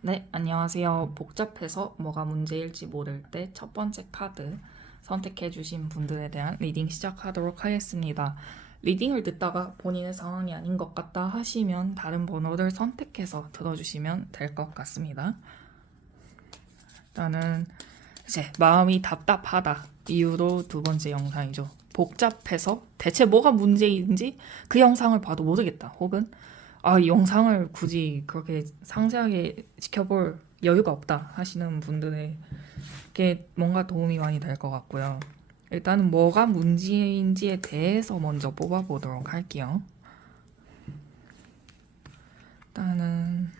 네, 안녕하세요. 복잡해서 뭐가 문제일지 모를 때 첫 번째 카드 선택해주신 분들에 대한 리딩 시작하도록 하겠습니다. 리딩을 듣다가 본인의 상황이 아닌 것 같다 하시면 다른 번호를 선택해서 들어주시면 될 것 같습니다. 일단은 이제 마음이 답답하다 이유로 두 번째 영상이죠. 복잡해서 대체 뭐가 문제인지 그 영상을 봐도 모르겠다. 혹은 이 영상을 굳이 그렇게 상세하게 지켜볼 여유가 없다 하시는 분들에게 뭔가 도움이 많이 될 것 같고요. 일단은 뭐가 문제인지에 대해서 먼저 뽑아보도록 할게요. 일단은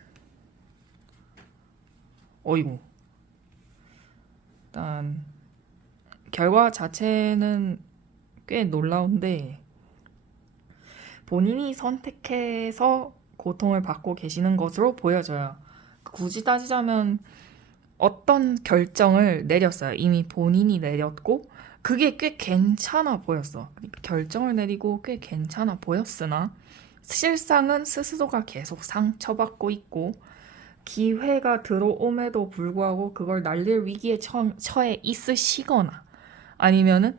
어이구 일단 결과 자체는 꽤 놀라운데 본인이 선택해서 고통을 받고 계시는 것으로 보여져요. 굳이 따지자면 어떤 결정을 내렸어요. 이미 본인이 내렸고 그게 꽤 괜찮아 보였어. 그러니까 결정을 내리고 꽤 괜찮아 보였으나 실상은 스스로가 계속 상처받고 있고 기회가 들어옴에도 불구하고 그걸 날릴 위기에 처해 있으시거나 아니면은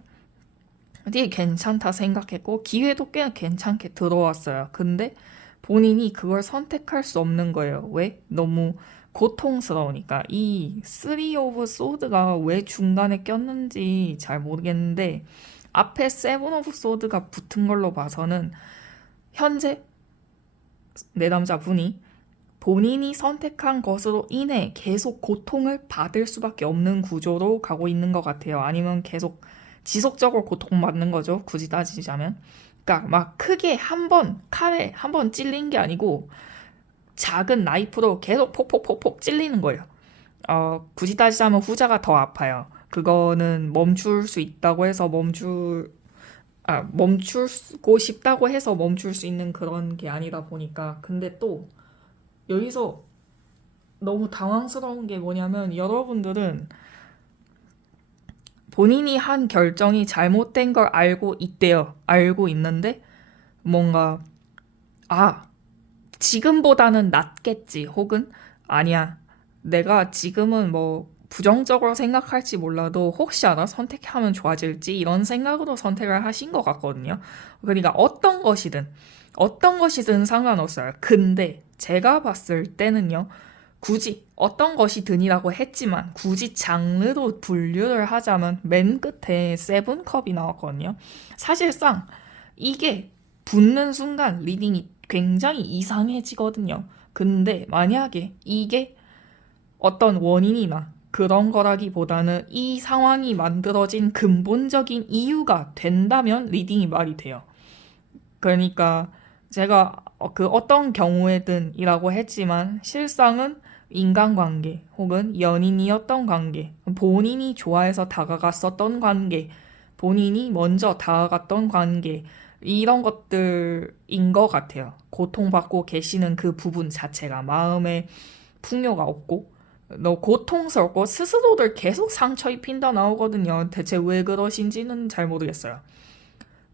되게 괜찮다 생각했고 기회도 꽤 괜찮게 들어왔어요. 근데 본인이 그걸 선택할 수 없는 거예요. 왜? 너무 고통스러우니까. 이 쓰리 오브 소드가 왜 중간에 꼈는지 잘 모르겠는데 앞에 세븐 오브 소드가 붙은 걸로 봐서는 현재 내담자분이 본인이 선택한 것으로 인해 계속 고통을 받을 수밖에 없는 구조로 가고 있는 것 같아요. 아니면 계속 지속적으로 고통받는 거죠. 굳이 따지자면. 그러니까 막 크게 칼에 한 번 찔린 게 아니고 작은 나이프로 계속 폭폭폭폭 찔리는 거예요. 굳이 따지자면 후자가 더 아파요. 그거는 멈출 수 있다고 해서 멈추고 싶다고 해서 멈출 수 있는 그런 게 아니다 보니까. 근데 또 여기서 너무 당황스러운 게 뭐냐면 여러분들은 본인이 한 결정이 잘못된 걸 알고 있대요. 알고 있는데 뭔가 아, 지금보다는 낫겠지. 혹은 아니야. 내가 지금은 뭐 부정적으로 생각할지 몰라도 혹시 알아 선택하면 좋아질지 이런 생각으로 선택을 하신 것 같거든요. 그러니까 어떤 것이든 상관없어요. 근데 제가 봤을 때는요. 굳이 어떤 것이 든이라고 했지만 굳이 장르로 분류를 하자면 맨 끝에 세븐컵이 나왔거든요. 사실상 이게 붙는 순간 리딩이 굉장히 이상해지거든요. 근데 만약에 이게 어떤 원인이나 그런 거라기보다는 이 상황이 만들어진 근본적인 이유가 된다면 리딩이 말이 돼요. 그러니까 제가 그 어떤 경우에든이라고 했지만 실상은 인간관계 혹은 연인이었던 관계, 본인이 좋아해서 다가갔었던 관계, 본인이 먼저 다가갔던 관계, 이런 것들인 것 같아요. 고통받고 계시는 그 부분 자체가 마음에 풍요가 없고, 너 고통스럽고 스스로를 계속 상처 입힌다 나오거든요. 대체 왜 그러신지는 잘 모르겠어요.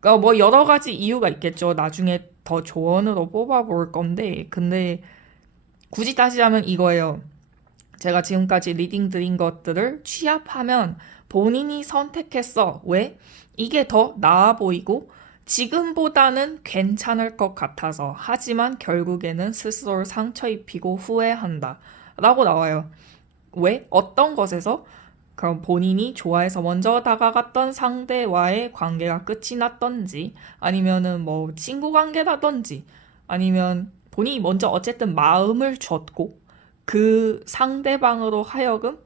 그러니까 뭐 여러 가지 이유가 있겠죠. 나중에 더 조언으로 뽑아볼 건데, 근데 굳이 따지자면 이거예요. 제가 지금까지 리딩 드린 것들을 취합하면 본인이 선택했어. 왜? 이게 더 나아 보이고 지금보다는 괜찮을 것 같아서 하지만 결국에는 스스로를 상처 입히고 후회한다. 라고 나와요. 왜? 어떤 것에서? 그럼 본인이 좋아해서 먼저 다가갔던 상대와의 관계가 끝이 났던지, 아니면은 뭐 친구 관계라든지, 아니면 본인이 먼저 어쨌든 마음을 줬고, 그 상대방으로 하여금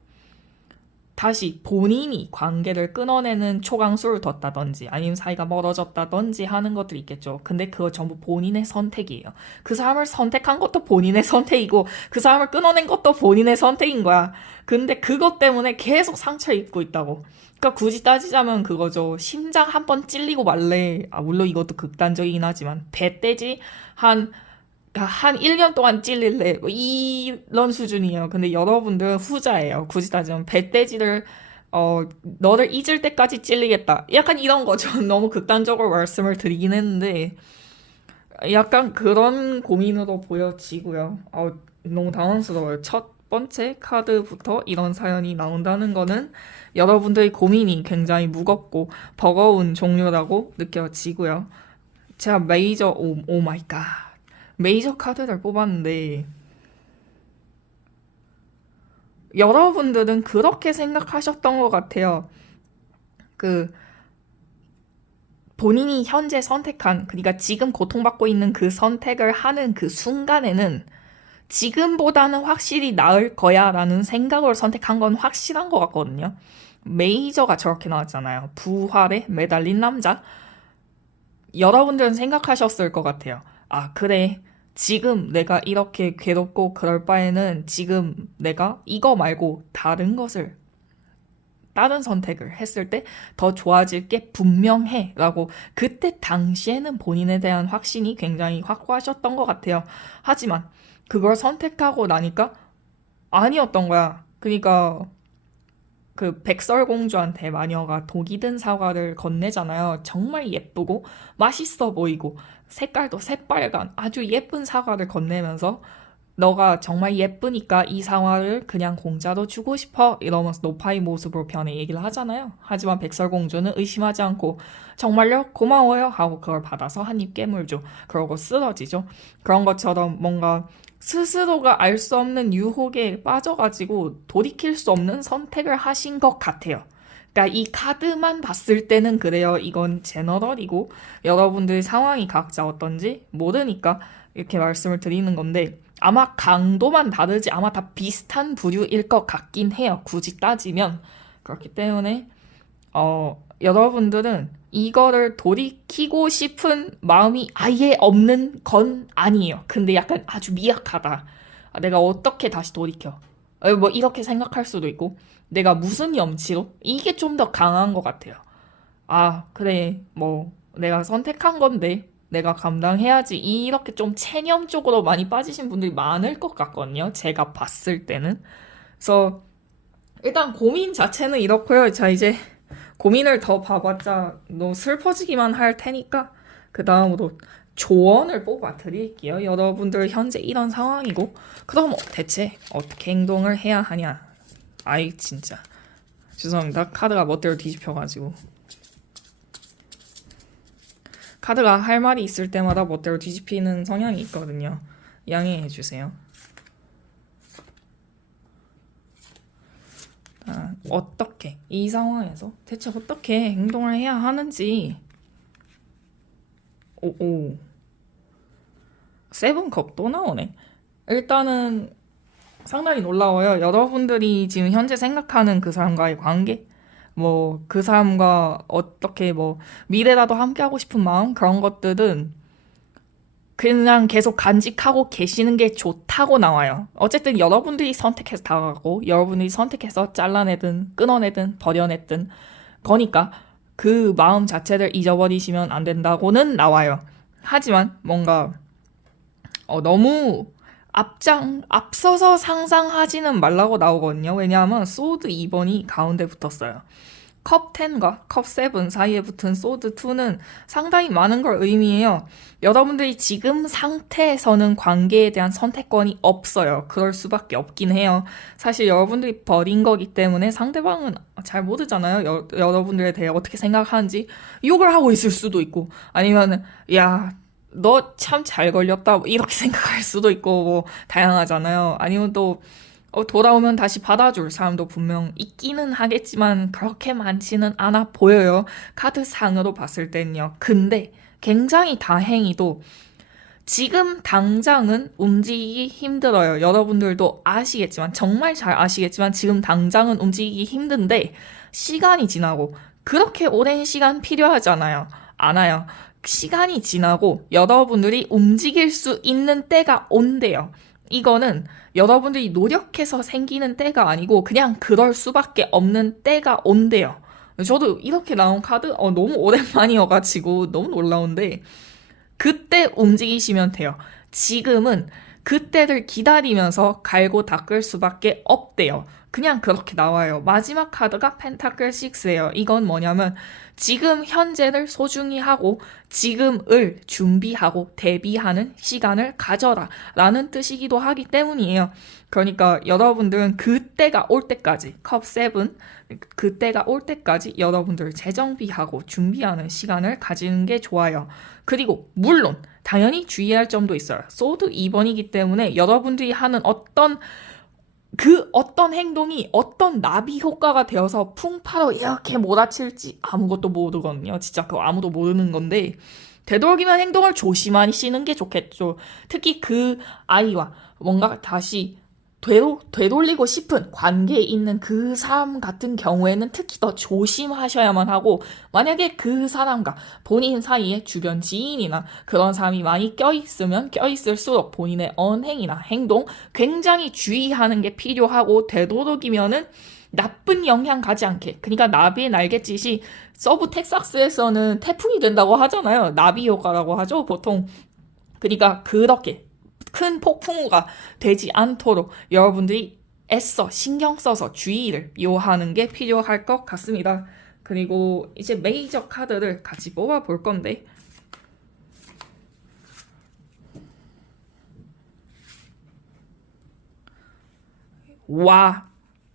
다시 본인이 관계를 끊어내는 초강수를 뒀다든지 아니면 사이가 멀어졌다든지 하는 것들이 있겠죠. 근데 그거 전부 본인의 선택이에요. 그 사람을 선택한 것도 본인의 선택이고 그 사람을 끊어낸 것도 본인의 선택인 거야. 근데 그것 때문에 계속 상처 입고 있다고. 그러니까 굳이 따지자면 그거죠. 심장 한 번 찔리고 말래. 물론 이것도 극단적이긴 하지만 배떼지 한 1년 동안 찔릴래. 뭐 이런 수준이에요. 근데 여러분들 후자예요. 굳이 따지면 배떼지를 너를 잊을 때까지 찔리겠다. 약간 이런 거죠. 너무 극단적으로 말씀을 드리긴 했는데 약간 그런 고민으로 보여지고요. 너무 당황스러워요. 첫 번째 카드부터 이런 사연이 나온다는 거는 여러분들의 고민이 굉장히 무겁고 버거운 종류라고 느껴지고요. 제가 오 마이 갓. 메이저 카드를 뽑았는데 여러분들은 그렇게 생각하셨던 것 같아요. 그 본인이 현재 선택한, 그러니까 지금 고통받고 있는 그 선택을 하는 그 순간에는 지금보다는 확실히 나을 거야 라는 생각으로 선택한 건 확실한 것 같거든요. 메이저가 저렇게 나왔잖아요. 부활에 매달린 남자. 여러분들은 생각하셨을 것 같아요. 아, 그래. 지금 내가 이렇게 괴롭고 그럴 바에는 지금 내가 이거 말고 다른 선택을 했을 때 더 좋아질 게 분명해 라고 그때 당시에는 본인에 대한 확신이 굉장히 확고하셨던 것 같아요. 하지만 그걸 선택하고 나니까 아니었던 거야. 그러니까 그 백설공주한테 마녀가 독이 든 사과를 건네잖아요. 정말 예쁘고 맛있어 보이고 색깔도 새빨간 아주 예쁜 사과를 건네면서 너가 정말 예쁘니까 이 사과를 그냥 공짜로 주고 싶어 이러면서 노파의 모습으로 변해 얘기를 하잖아요. 하지만 백설공주는 의심하지 않고 정말요? 고마워요 하고 그걸 받아서 한 입 깨물죠. 그러고 쓰러지죠. 그런 것처럼 뭔가 스스로가 알 수 없는 유혹에 빠져가지고 돌이킬 수 없는 선택을 하신 것 같아요. 그러니까 이 카드만 봤을 때는 그래요. 이건 제너럴이고 여러분들의 상황이 각자 어떤지 모르니까 이렇게 말씀을 드리는 건데 아마 강도만 다르지 아마 다 비슷한 부류일 것 같긴 해요. 굳이 따지면. 그렇기 때문에 여러분들은 이거를 돌이키고 싶은 마음이 아예 없는 건 아니에요. 근데 약간 아주 미약하다. 아, 내가 어떻게 다시 돌이켜? 뭐 이렇게 생각할 수도 있고 내가 무슨 염치로? 이게 좀 더 강한 것 같아요. 아, 그래. 뭐 내가 선택한 건데 내가 감당해야지. 이렇게 좀 체념 쪽으로 많이 빠지신 분들이 많을 것 같거든요. 제가 봤을 때는. 그래서 일단 고민 자체는 이렇고요. 자, 이제 고민을 더 봐봤자 너무 슬퍼지기만 할 테니까 그 다음으로 조언을 뽑아 드릴게요. 여러분들 현재 이런 상황이고 그럼 대체 어떻게 행동을 해야 하냐. 아이 진짜 죄송합니다. 카드가 멋대로 뒤집혀가지고 카드가 할 말이 있을 때마다 멋대로 뒤집히는 성향이 있거든요. 양해해 주세요. 어떻게 이 상황에서 대체 어떻게 행동을 해야 하는지. 오 세븐컵 또 나오네. 일단은 상당히 놀라워요. 여러분들이 지금 현재 생각하는 그 사람과의 관계, 뭐 그 사람과 어떻게 뭐 미래라도 함께하고 싶은 마음, 그런 것들은 그냥 계속 간직하고 계시는 게 좋다고 나와요. 어쨌든 여러분들이 선택해서 다가가고 여러분들이 선택해서 잘라내든 끊어내든 버려냈든 거니까 그 마음 자체를 잊어버리시면 안 된다고는 나와요. 하지만 뭔가 너무 앞서서 상상하지는 말라고 나오거든요. 왜냐하면 소드 2번이 가운데 붙었어요. 컵 10과 컵 7 사이에 붙은 소드 2는 상당히 많은 걸 의미해요. 여러분들이 지금 상태에서는 관계에 대한 선택권이 없어요. 그럴 수밖에 없긴 해요. 사실 여러분들이 버린 거기 때문에 상대방은 잘 모르잖아요. 여러분들에 대해 어떻게 생각하는지 욕을 하고 있을 수도 있고 아니면 야 너 참 잘 걸렸다 뭐 이렇게 생각할 수도 있고 뭐 다양하잖아요. 아니면 또 돌아오면 다시 받아줄 사람도 분명 있기는 하겠지만 그렇게 많지는 않아 보여요. 카드상으로 봤을 땐요. 근데 굉장히 다행히도 지금 당장은 움직이기 힘들어요. 여러분들도 아시겠지만 정말 잘 아시겠지만 지금 당장은 움직이기 힘든데 시간이 지나고 그렇게 오랜 시간 필요하잖아요. 않아요. 시간이 지나고 여러분들이 움직일 수 있는 때가 온대요. 이거는 여러분들이 노력해서 생기는 때가 아니고 그냥 그럴 수밖에 없는 때가 온대요. 저도 이렇게 나온 카드 너무 오랜만이어가지고 너무 놀라운데 그때 움직이시면 돼요. 지금은 그때를 기다리면서 갈고 닦을 수밖에 없대요. 그냥 그렇게 나와요. 마지막 카드가 펜타클 6예요. 이건 뭐냐면 지금 현재를 소중히 하고 지금을 준비하고 대비하는 시간을 가져라 라는 뜻이기도 하기 때문이에요. 그러니까 여러분들은 그때가 올 때까지 컵 7, 그때가 올 때까지 여러분들 재정비하고 준비하는 시간을 가지는 게 좋아요. 그리고 물론 당연히 주의할 점도 있어요. 소드 2번이기 때문에 여러분들이 하는 어떤 행동이 어떤 나비 효과가 되어서 풍파로 이렇게 몰아칠지 아무것도 모르거든요. 진짜 그거 아무도 모르는 건데 되도록이면 행동을 조심하시는 게 좋겠죠. 특히 그 아이와 뭔가 다시 되돌리고 싶은 관계에 있는 그 사람 같은 경우에는 특히 더 조심하셔야만 하고, 만약에 그 사람과 본인 사이에 주변 지인이나 그런 사람이 많이 껴있으면 껴있을수록 본인의 언행이나 행동 굉장히 주의하는 게 필요하고, 되도록이면은 나쁜 영향 가지 않게. 그러니까 나비의 날갯짓이 서부 텍사스에서는 태풍이 된다고 하잖아요. 나비 효과라고 하죠, 보통. 그러니까 그렇게 큰 폭풍우가 되지 않도록 여러분들이 애써 신경 써서 주의를 요하는 게 필요할 것 같습니다. 그리고 이제 메이저 카드를 같이 뽑아 볼 건데, 와,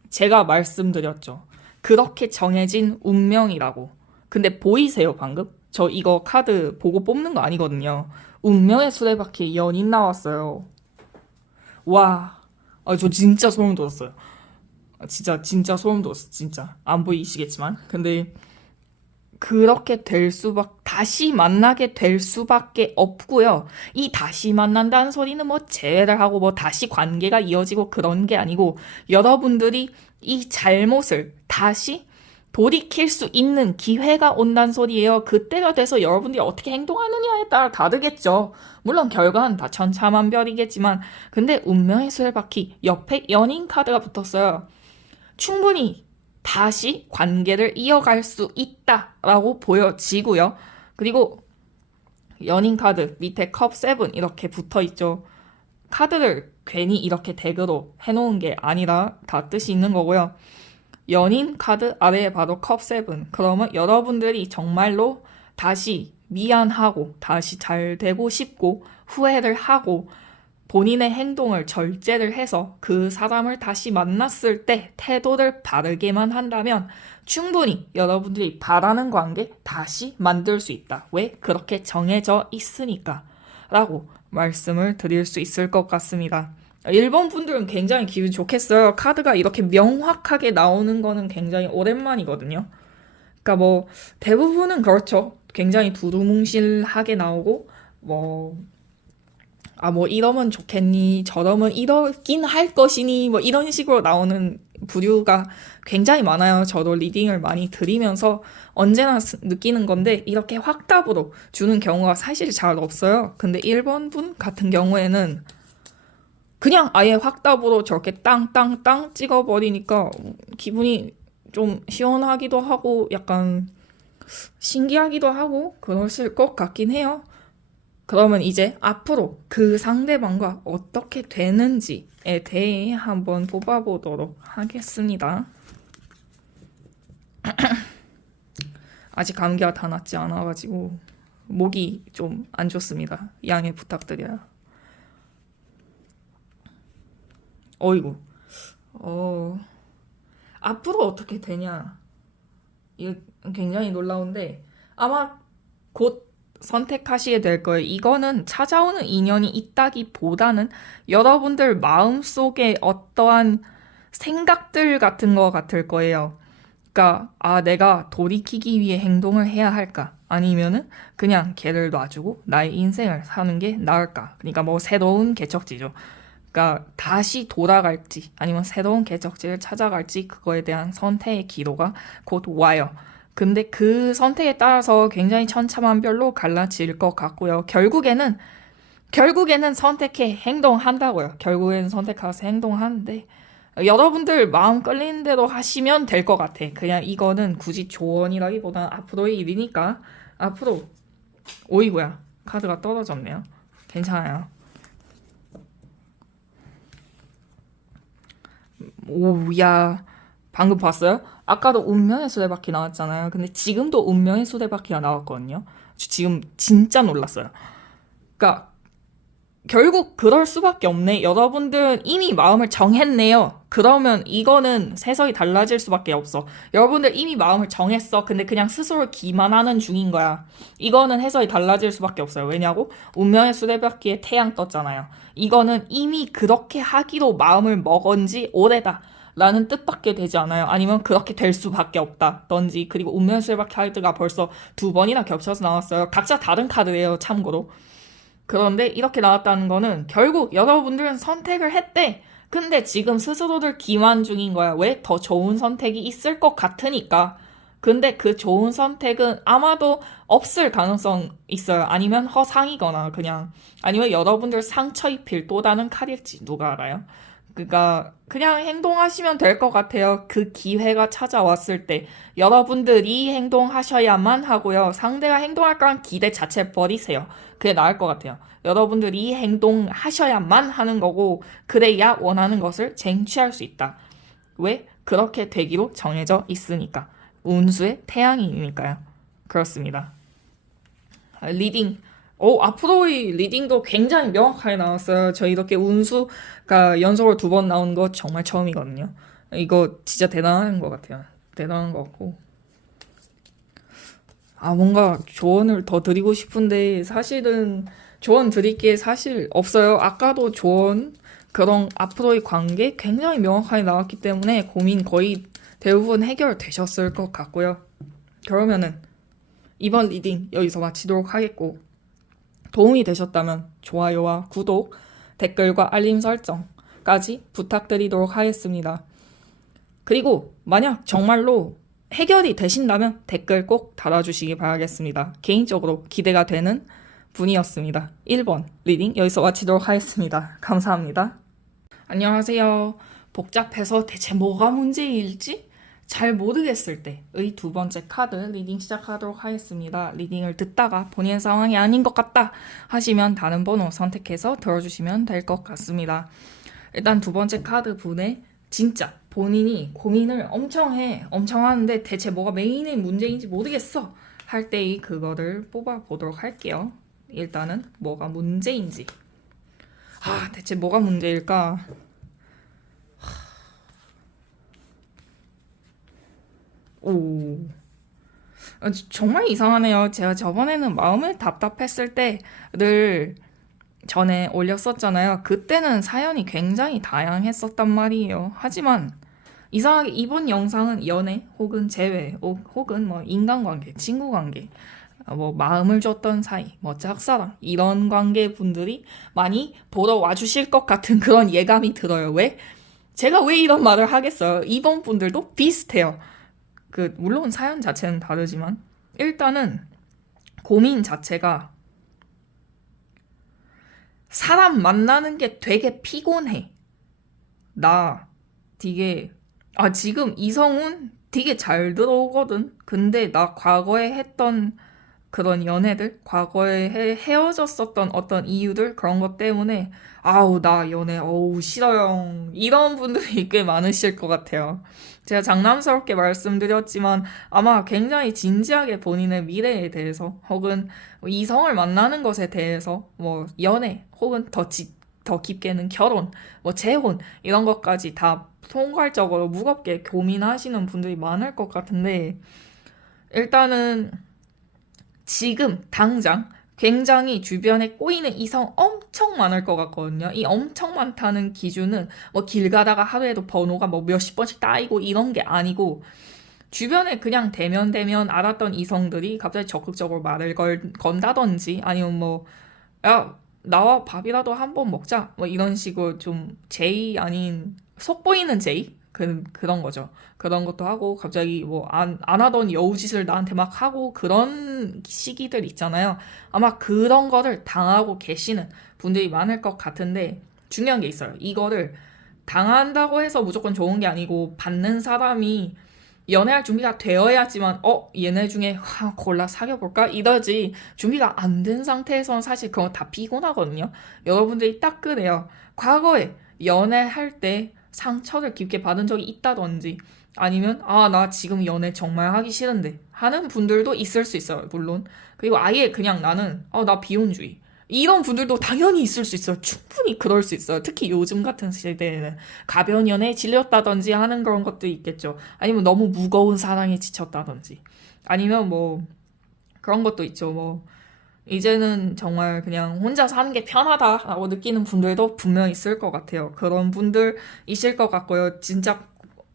제가 말씀드렸죠. 그렇게 정해진 운명이라고. 근데 보이세요, 방금? 저 이거 카드 보고 뽑는 거 아니거든요. 운명의 수레바퀴 연인 나왔어요. 와, 저 진짜 소름 돋았어요. 진짜 소름 돋았어, 진짜. 안 보이시겠지만. 근데 그렇게 다시 만나게 될 수밖에 없고요. 이 다시 만난다는 소리는 뭐 재회를 하고 뭐 다시 관계가 이어지고 그런 게 아니고, 여러분들이 이 잘못을 다시 돌이킬 수 있는 기회가 온다는 소리예요. 그때가 돼서 여러분들이 어떻게 행동하느냐에 따라 다르겠죠. 물론 결과는 다 천차만별이겠지만, 근데 운명의 수레바퀴 옆에 연인 카드가 붙었어요. 충분히 다시 관계를 이어갈 수 있다라고 보여지고요. 그리고 연인 카드 밑에 컵 7 이렇게 붙어 있죠. 카드를 괜히 이렇게 덱으로 해놓은 게 아니라 다 뜻이 있는 거고요. 연인 카드 아래에 봐도 컵 7. 그러면 여러분들이 정말로 다시 미안하고 다시 잘 되고 싶고 후회를 하고 본인의 행동을 절제를 해서 그 사람을 다시 만났을 때 태도를 바르게만 한다면 충분히 여러분들이 바라는 관계 다시 만들 수 있다. 왜? 그렇게 정해져 있으니까 라고 말씀을 드릴 수 있을 것 같습니다. 1번 분들은 굉장히 기분 좋겠어요. 카드가 이렇게 명확하게 나오는 거는 굉장히 오랜만이거든요. 그러니까 뭐 대부분은 그렇죠. 굉장히 두루뭉실하게 나오고 뭐 이러면 좋겠니? 저러면 이러긴 할 것이니? 뭐 이런 식으로 나오는 부류가 굉장히 많아요. 저도 리딩을 많이 드리면서 언제나 느끼는 건데 이렇게 확답으로 주는 경우가 사실 잘 없어요. 근데 1번 분 같은 경우에는 그냥 아예 확답으로 저렇게 땅땅땅 찍어버리니까 기분이 좀 시원하기도 하고 약간 신기하기도 하고 그러실 것 같긴 해요. 그러면 이제 앞으로 그 상대방과 어떻게 되는지에 대해 한번 뽑아보도록 하겠습니다. 아직 감기가 다 낫지 않아가지고 목이 좀 안 좋습니다. 양해 부탁드려요. 어이구. 앞으로 어떻게 되냐. 이거 굉장히 놀라운데 아마 곧 선택하시게 될 거예요. 이거는 찾아오는 인연이 있다기보다는 여러분들 마음속에 어떠한 생각들 같은 거 같을 거예요. 그러니까 내가 돌이키기 위해 행동을 해야 할까? 아니면은 그냥 걔를 놔주고 나의 인생을 사는 게 나을까? 그러니까 뭐 새로운 개척지죠. 그러니까 다시 돌아갈지 아니면 새로운 개척지를 찾아갈지 그거에 대한 선택의 기로가 곧 와요. 근데 그 선택에 따라서 굉장히 천차만별로 갈라질 것 같고요. 결국에는 선택해 행동한다고요. 결국에는 선택해서 행동하는데 여러분들 마음 끌리는 대로 하시면 될 것 같아. 그냥 이거는 굳이 조언이라기보다는 앞으로의 일이니까 앞으로 오이구야. 카드가 떨어졌네요. 괜찮아요. 오, 야, 방금 봤어요? 아까도 운명의 수레바퀴 나왔잖아요. 근데 지금도 운명의 수레바퀴가 나왔거든요. 저 지금 진짜 놀랐어요. 그러니까 결국 그럴 수밖에 없네. 여러분들은 이미 마음을 정했네요. 그러면 이거는 세상이 달라질 수밖에 없어. 여러분들 이미 마음을 정했어. 근데 그냥 스스로 기만하는 중인 거야. 이거는 해석이 달라질 수밖에 없어요. 왜냐고? 운명의 수레바퀴에 태양 떴잖아요. 이거는 이미 그렇게 하기로 마음을 먹은 지 오래다. 라는 뜻밖에 되지 않아요. 아니면 그렇게 될 수밖에 없다든지. 그리고 운명의 수레바퀴 카드가 벌써 2번이나 겹쳐서 나왔어요. 각자 다른 카드예요, 참고로. 그런데 이렇게 나왔다는 거는 결국 여러분들은 선택을 했대. 근데 지금 스스로들 기만 중인 거야. 왜? 더 좋은 선택이 있을 것 같으니까. 근데 그 좋은 선택은 아마도 없을 가능성 있어요. 아니면 허상이거나 그냥 아니면 여러분들 상처 입힐 또 다른 칼일지 누가 알아요? 그러니까 그냥 행동하시면 될 것 같아요. 그 기회가 찾아왔을 때 여러분들이 행동하셔야만 하고요. 상대가 행동할 거란 기대 자체 버리세요. 그게 나을 것 같아요. 여러분들이 행동하셔야만 하는 거고 그래야 원하는 것을 쟁취할 수 있다. 왜? 그렇게 되기로 정해져 있으니까. 운수의 태양이니까요. 그렇습니다. 리딩. 앞으로의 리딩도 굉장히 명확하게 나왔어요. 저 이렇게 운수가 연속으로 2번 나오는 거 정말 처음이거든요. 이거 진짜 대단한 것 같아요. 대단한 것 같고. 뭔가 조언을 더 드리고 싶은데 사실은 조언 드릴 게 사실 없어요. 아까도 조언, 그런 앞으로의 관계 굉장히 명확하게 나왔기 때문에 고민 거의 대부분 해결되셨을 것 같고요. 그러면은 이번 리딩 여기서 마치도록 하겠고 도움이 되셨다면 좋아요와 구독, 댓글과 알림 설정까지 부탁드리도록 하겠습니다. 그리고 만약 정말로 해결이 되신다면 댓글 꼭 달아주시기 바라겠습니다. 개인적으로 기대가 되는 분이었습니다. 1번 리딩 여기서 마치도록 하겠습니다. 감사합니다. 안녕하세요. 복잡해서 대체 뭐가 문제일지 잘 모르겠을 때의 2번째 카드 리딩 시작하도록 하겠습니다. 리딩을 듣다가 본인 상황이 아닌 것 같다 하시면 다른 번호 선택해서 들어주시면 될 것 같습니다. 일단 2번째 카드 분의 진짜 본인이 고민을 엄청 하는데 대체 뭐가 메인의 문제인지 모르겠어 할 때의 그거를 뽑아보도록 할게요. 일단은 뭐가 문제인지. 대체 뭐가 문제일까? 오, 정말 이상하네요. 제가 저번에는 마음을 답답했을 때를 전에 올렸었잖아요. 그때는 사연이 굉장히 다양했었단 말이에요. 하지만 이상하게 이번 영상은 연애 혹은 재회 혹은 뭐 인간관계, 친구관계, 뭐 마음을 줬던 사이, 뭐 짝사랑 이런 관계 분들이 많이 보러 와주실 것 같은 그런 예감이 들어요. 왜? 제가 왜 이런 말을 하겠어요? 이번 분들도 비슷해요. 물론 사연 자체는 다르지만 일단은 고민 자체가 사람 만나는 게 되게 피곤해. 나 되게 지금 이성운 되게 잘 들어오거든. 근데 나 과거에 했던 그런 연애들, 과거에 헤어졌었던 어떤 이유들 그런 것 때문에 나 연애 싫어요. 이런 분들이 꽤 많으실 것 같아요. 제가 장난스럽게 말씀드렸지만 아마 굉장히 진지하게 본인의 미래에 대해서 혹은 이성을 만나는 것에 대해서 뭐 연애 혹은 더 깊게는 결혼, 뭐 재혼 이런 것까지 다 총괄적으로 무겁게 고민하시는 분들이 많을 것 같은데 일단은 지금 당장 굉장히 주변에 꼬이는 이성 엄청 많을 것 같거든요. 이 엄청 많다는 기준은 뭐 길 가다가 하루에도 번호가 뭐 몇십 번씩 따이고 이런 게 아니고 주변에 그냥 대면 알았던 이성들이 갑자기 적극적으로 말을 건다든지 아니면 뭐 야, 나와 밥이라도 한번 먹자 뭐 이런 식으로 좀 제의 아닌 속 보이는 제의? 그런 거죠. 그런 것도 하고 갑자기 뭐 안 하던 여우짓을 나한테 막 하고 그런 시기들 있잖아요. 아마 그런 거를 당하고 계시는 분들이 많을 것 같은데 중요한 게 있어요. 이거를 당한다고 해서 무조건 좋은 게 아니고 받는 사람이 연애할 준비가 되어야지만 얘네 중에 골라 사귀어볼까? 이러지 준비가 안 된 상태에서는 사실 그건 다 피곤하거든요. 여러분들이 딱 그래요. 과거에 연애할 때 상처를 깊게 받은 적이 있다든지 아니면 아, 나 지금 연애 정말 하기 싫은데 하는 분들도 있을 수 있어요. 물론. 그리고 아예 그냥 나는 나 비혼주의. 이런 분들도 당연히 있을 수 있어요. 충분히 그럴 수 있어요. 특히 요즘 같은 시대에는 가벼운 연애에 질렸다든지 하는 그런 것도 있겠죠. 아니면 너무 무거운 사랑에 지쳤다든지 아니면 뭐 그런 것도 있죠. 뭐 이제는 정말 그냥 혼자 사는 게 편하다라고 느끼는 분들도 분명 있을 것 같아요. 그런 분들 있을 것 같고요. 진짜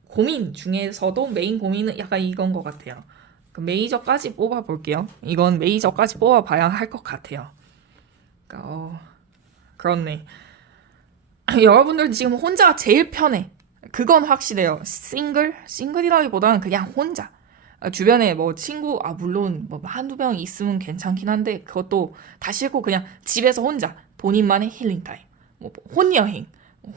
고민 중에서도 메인 고민은 약간 이건 것 같아요. 그 메이저까지 뽑아볼게요. 이건 메이저까지 뽑아봐야 할 것 같아요. 그러니까 그렇네. 여러분들 지금 혼자가 제일 편해. 그건 확실해요. 싱글이라기보다는 그냥 혼자. 주변에 뭐 친구, 물론 뭐 한두 명 있으면 괜찮긴 한데, 그것도 다 싫고 그냥 집에서 혼자, 본인만의 힐링 타임, 뭐 혼여행,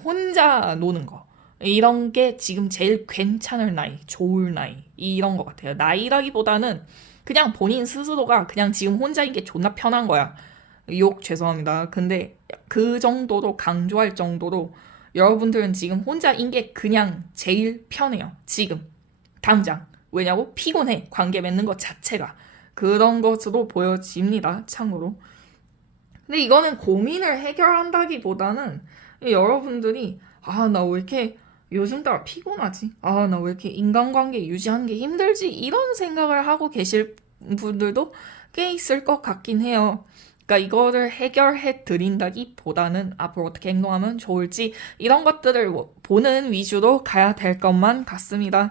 혼자 노는 거. 이런 게 지금 제일 괜찮을 나이, 좋을 나이, 이런 것 같아요. 나이라기보다는 그냥 본인 스스로가 그냥 지금 혼자인 게 존나 편한 거야. 욕 죄송합니다. 근데 그 정도로 강조할 정도로 여러분들은 지금 혼자인 게 그냥 제일 편해요. 지금, 당장. 왜냐고? 피곤해. 관계 맺는 것 자체가. 그런 것으로 보여집니다. 참고로. 근데 이거는 고민을 해결한다기보다는 여러분들이 나 왜 이렇게 요즘 따라 피곤하지? 나 왜 이렇게 인간관계 유지하는 게 힘들지? 이런 생각을 하고 계실 분들도 꽤 있을 것 같긴 해요. 그러니까 이거를 해결해 드린다기보다는 앞으로 어떻게 행동하면 좋을지 이런 것들을 보는 위주로 가야 될 것만 같습니다.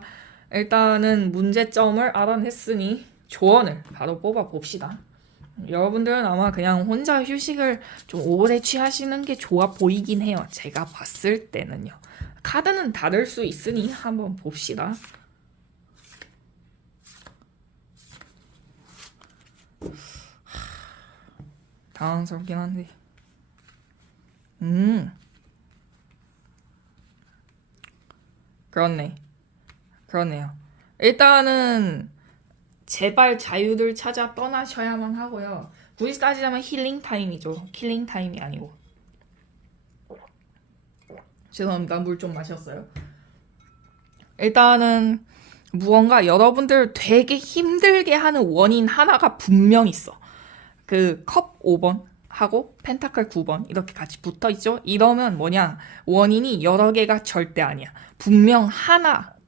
일단은 문제점을 알아냈으니 조언을 바로 뽑아봅시다. 여러분들은 아마 그냥 혼자 휴식을 좀 오래 취하시는 게 좋아 보이긴 해요. 제가 봤을 때는요. 카드는 다를 수 있으니 한번 봅시다. 당황스럽긴 한데. 그렇네요. 일단은 제발 자유를 찾아 떠나셔야만 하고요. 굳이 따지자면 힐링 타임이죠. 킬링 타임이 아니고. 죄송합니다. 물 좀 마셨어요. 일단은 무언가 여러분들 되게 힘들게 하는 원인 하나가 분명 있어. 그 컵 5번 하고 펜타클 9번 이렇게 같이 붙어 있죠. 이러면 뭐냐? 원인이 여러 개가 절대 아니야. 분명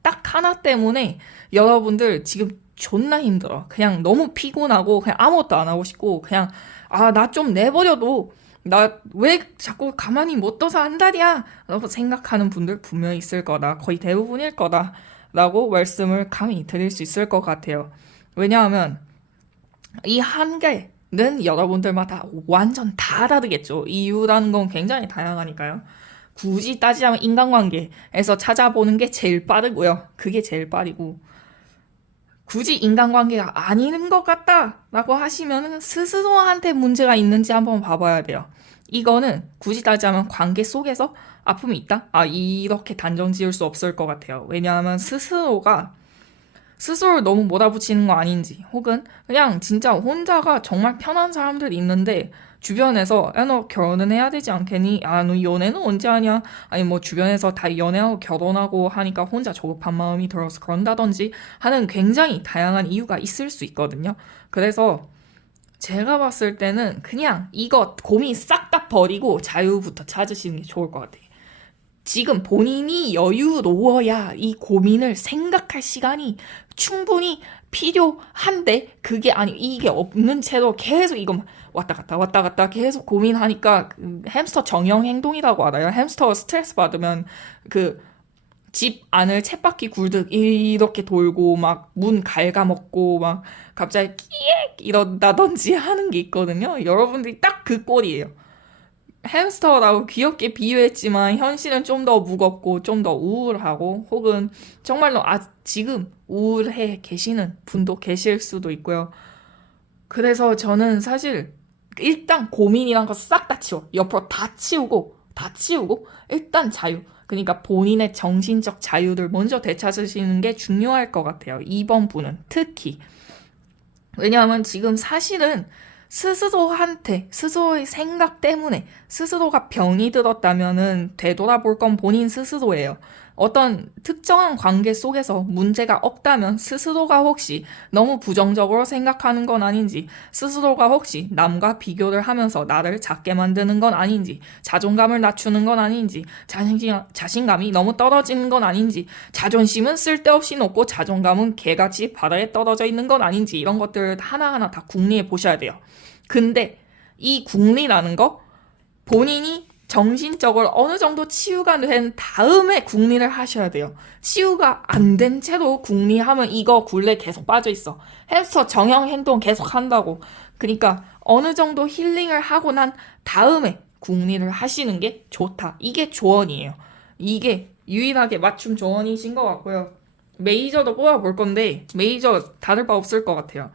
딱 하나 때문에 여러분들 지금 존나 힘들어. 그냥 너무 피곤하고 그냥 아무것도 안 하고 싶고 그냥 나 좀 내버려도 나 왜 자꾸 가만히 못 둬서 한다리야 라고 생각하는 분들 분명히 있을 거다. 거의 대부분일 거다 라고 말씀을 감히 드릴 수 있을 것 같아요. 왜냐하면 이 한계는 여러분들마다 완전 다 다르겠죠. 이유라는 건 굉장히 다양하니까요. 굳이 따지자면 인간관계에서 찾아보는 게 제일 빠르고요. 그게 제일 빠르고 굳이 인간관계가 아닌 것 같다라고 하시면 스스로한테 문제가 있는지 한번 봐봐야 돼요. 이거는 굳이 따지자면 관계 속에서 아픔이 있다? 이렇게 단정 지을 수 없을 것 같아요. 왜냐하면 스스로를 너무 몰아붙이는 거 아닌지 혹은 그냥 진짜 혼자가 정말 편한 사람들이 있는데 주변에서 너 결혼은 해야 되지 않겠니? 너 연애는 언제 하냐? 아니 뭐 주변에서 다 연애하고 결혼하고 하니까 혼자 조급한 마음이 들어서 그런다든지 하는 굉장히 다양한 이유가 있을 수 있거든요. 그래서 제가 봤을 때는 그냥 이거 고민 싹 다 버리고 자유부터 찾으시는 게 좋을 것 같아요. 지금 본인이 여유로워야 이 고민을 생각할 시간이 충분히 필요한데 이게 없는 채로 계속 이거 왔다 갔다 계속 고민하니까 햄스터 정형 행동이라고 알아요. 햄스터 스트레스 받으면 그 집 안을 쳇바퀴 굴듯 이렇게 돌고 막 문 갉아먹고 막 갑자기 끼익 이런다든지 하는 게 있거든요. 여러분들이 딱 그 꼴이에요. 햄스터라고 귀엽게 비유했지만 현실은 좀 더 무겁고 좀 더 우울하고 혹은 정말로 지금 우울해 계시는 분도 계실 수도 있고요. 그래서 저는 사실 일단 고민이란 거 싹 다 치워. 옆으로 다 치우고 일단 자유. 그러니까 본인의 정신적 자유를 먼저 되찾으시는 게 중요할 것 같아요. 이번 분은 특히. 왜냐하면 지금 사실은 스스로한테, 스스로의 생각 때문에 스스로가 병이 들었다면은 되돌아볼 건 본인 스스로예요. 어떤 특정한 관계 속에서 문제가 없다면 스스로가 혹시 너무 부정적으로 생각하는 건 아닌지, 스스로가 혹시 남과 비교를 하면서 나를 작게 만드는 건 아닌지, 자존감을 낮추는 건 아닌지, 자신감이 너무 떨어지는 건 아닌지, 자존심은 쓸데없이 높고 자존감은 개같이 바다에 떨어져 있는 건 아닌지, 이런 것들을 하나하나 다 궁리해 보셔야 돼요. 근데 이 궁리라는 거 본인이 정신적으로 어느 정도 치유가 된 다음에 궁리를 하셔야 돼요. 치유가 안 된 채로 궁리하면 이거 굴레 계속 빠져 있어. 햄스터 정형 행동 계속 한다고. 그러니까 어느 정도 힐링을 하고 난 다음에 궁리를 하시는 게 좋다. 이게 조언이에요. 이게 유일하게 맞춤 조언이신 것 같고요. 메이저도 뽑아볼 건데 메이저 다를 바 없을 것 같아요.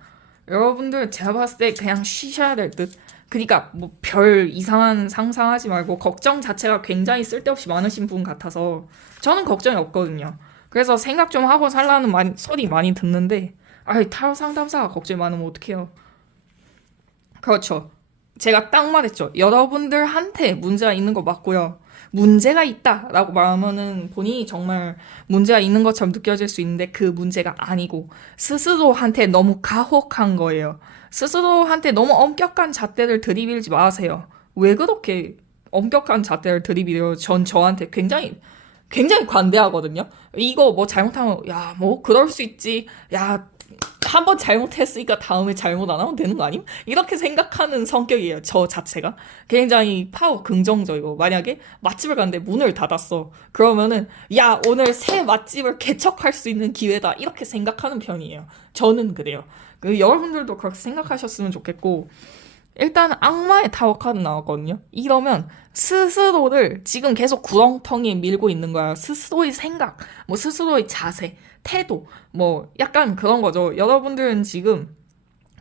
여러분들 제가 봤을 때 그냥 쉬셔야 될 듯. 그러니까 뭐 별 이상한 상상하지 말고 걱정 자체가 굉장히 쓸데없이 많으신 분 같아서 저는 걱정이 없거든요. 그래서 생각 좀 하고 살라는 소리 많이 듣는데 타로 상담사가 걱정이 많으면 어떡해요. 그렇죠. 제가 딱 말했죠. 여러분들한테 문제가 있는 거 맞고요. 문제가 있다라고 말하면은 본인이 정말 문제가 있는 것처럼 느껴질 수 있는데 그 문제가 아니고 스스로한테 너무 가혹한 거예요. 스스로한테 너무 엄격한 잣대를 들이밀지 마세요. 왜 그렇게 엄격한 잣대를 들이밀어요? 전 저한테 굉장히 관대하거든요. 이거 뭐 잘못하면 야 뭐 그럴 수 있지. 야 한 번 잘못했으니까 다음에 잘못 안 하면 되는 거 아님? 이렇게 생각하는 성격이에요. 저 자체가. 굉장히 파워 긍정적이고 만약에 맛집을 갔는데 문을 닫았어. 그러면은 야 오늘 새 맛집을 개척할 수 있는 기회다. 이렇게 생각하는 편이에요. 저는 그래요. 여러분들도 그렇게 생각하셨으면 좋겠고 일단 악마의 타워 카드 나왔거든요. 이러면 스스로를 지금 계속 구렁텅이에 밀고 있는 거야. 스스로의 생각, 뭐 스스로의 자세, 태도, 뭐 약간 그런 거죠. 여러분들은 지금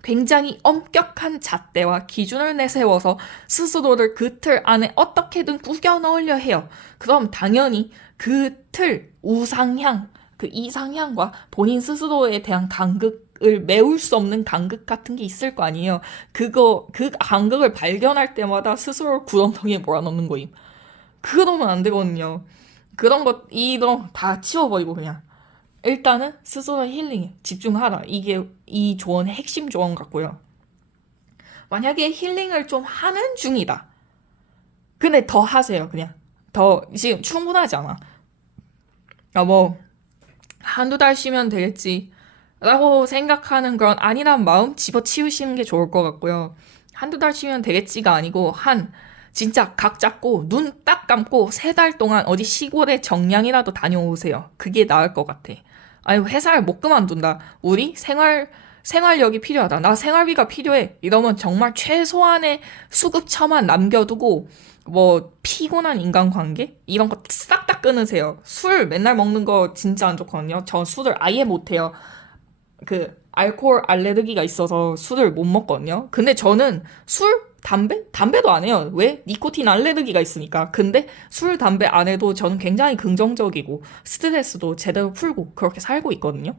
굉장히 엄격한 잣대와 기준을 내세워서 스스로를 그 틀 안에 어떻게든 구겨 넣으려 해요. 그럼 당연히 그 틀, 우상향, 그 이상향과 본인 스스로에 대한 간극을 메울 수 없는 간극 같은 게 있을 거 아니에요. 그 간극을 발견할 때마다 스스로를 구렁텅이에 몰아넣는 거임. 그러면 안 되거든요. 이런 다 치워버리고 그냥. 일단은 스스로 힐링에 집중하라. 이게 이 조언의 핵심 조언 같고요. 만약에 힐링을 좀 하는 중이다. 근데 더 하세요, 그냥. 지금 충분하지 않아. 한두 달 쉬면 되겠지. 라고 생각하는 그런 안일한 마음 집어치우시는 게 좋을 것 같고요. 한두 달 쉬면 되겠지가 아니고, 진짜 각 잡고, 눈 딱 감고, 3달 동안 어디 시골에 정량이라도 다녀오세요. 그게 나을 것 같아. 회사를 못 그만둔다. 우리 생활력이 필요하다. 나 생활비가 필요해. 이러면 정말 최소한의 수급처만 남겨두고, 피곤한 인간관계? 이런 거 싹 다 끊으세요. 술 맨날 먹는 거 진짜 안 좋거든요. 저 술을 아예 못해요. 알코올 알레르기가 있어서 술을 못 먹거든요. 근데 저는 담배도 안 해요. 왜? 니코틴 알레르기가 있으니까. 근데 술, 담배 안 해도 저는 굉장히 긍정적이고 스트레스도 제대로 풀고 그렇게 살고 있거든요.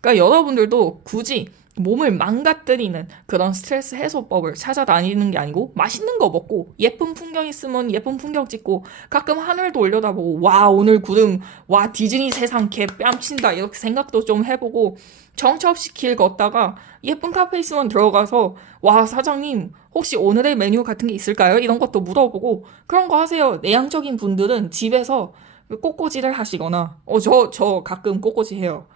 그러니까 여러분들도 굳이 몸을 망가뜨리는 그런 스트레스 해소법을 찾아다니는 게 아니고 맛있는 거 먹고 예쁜 풍경 있으면 예쁜 풍경 찍고 가끔 하늘도 올려다보고 와 오늘 구름 와 디즈니 세상 개 뺨친다 이렇게 생각도 좀 해보고 정처 없이 길 걷다가 예쁜 카페 있으면 들어가서 와 사장님 혹시 오늘의 메뉴 같은 게 있을까요? 이런 것도 물어보고 그런 거 하세요. 내향적인 분들은 집에서 꽃꽂이를 하시거나 저 가끔 꽃꽂이 해요.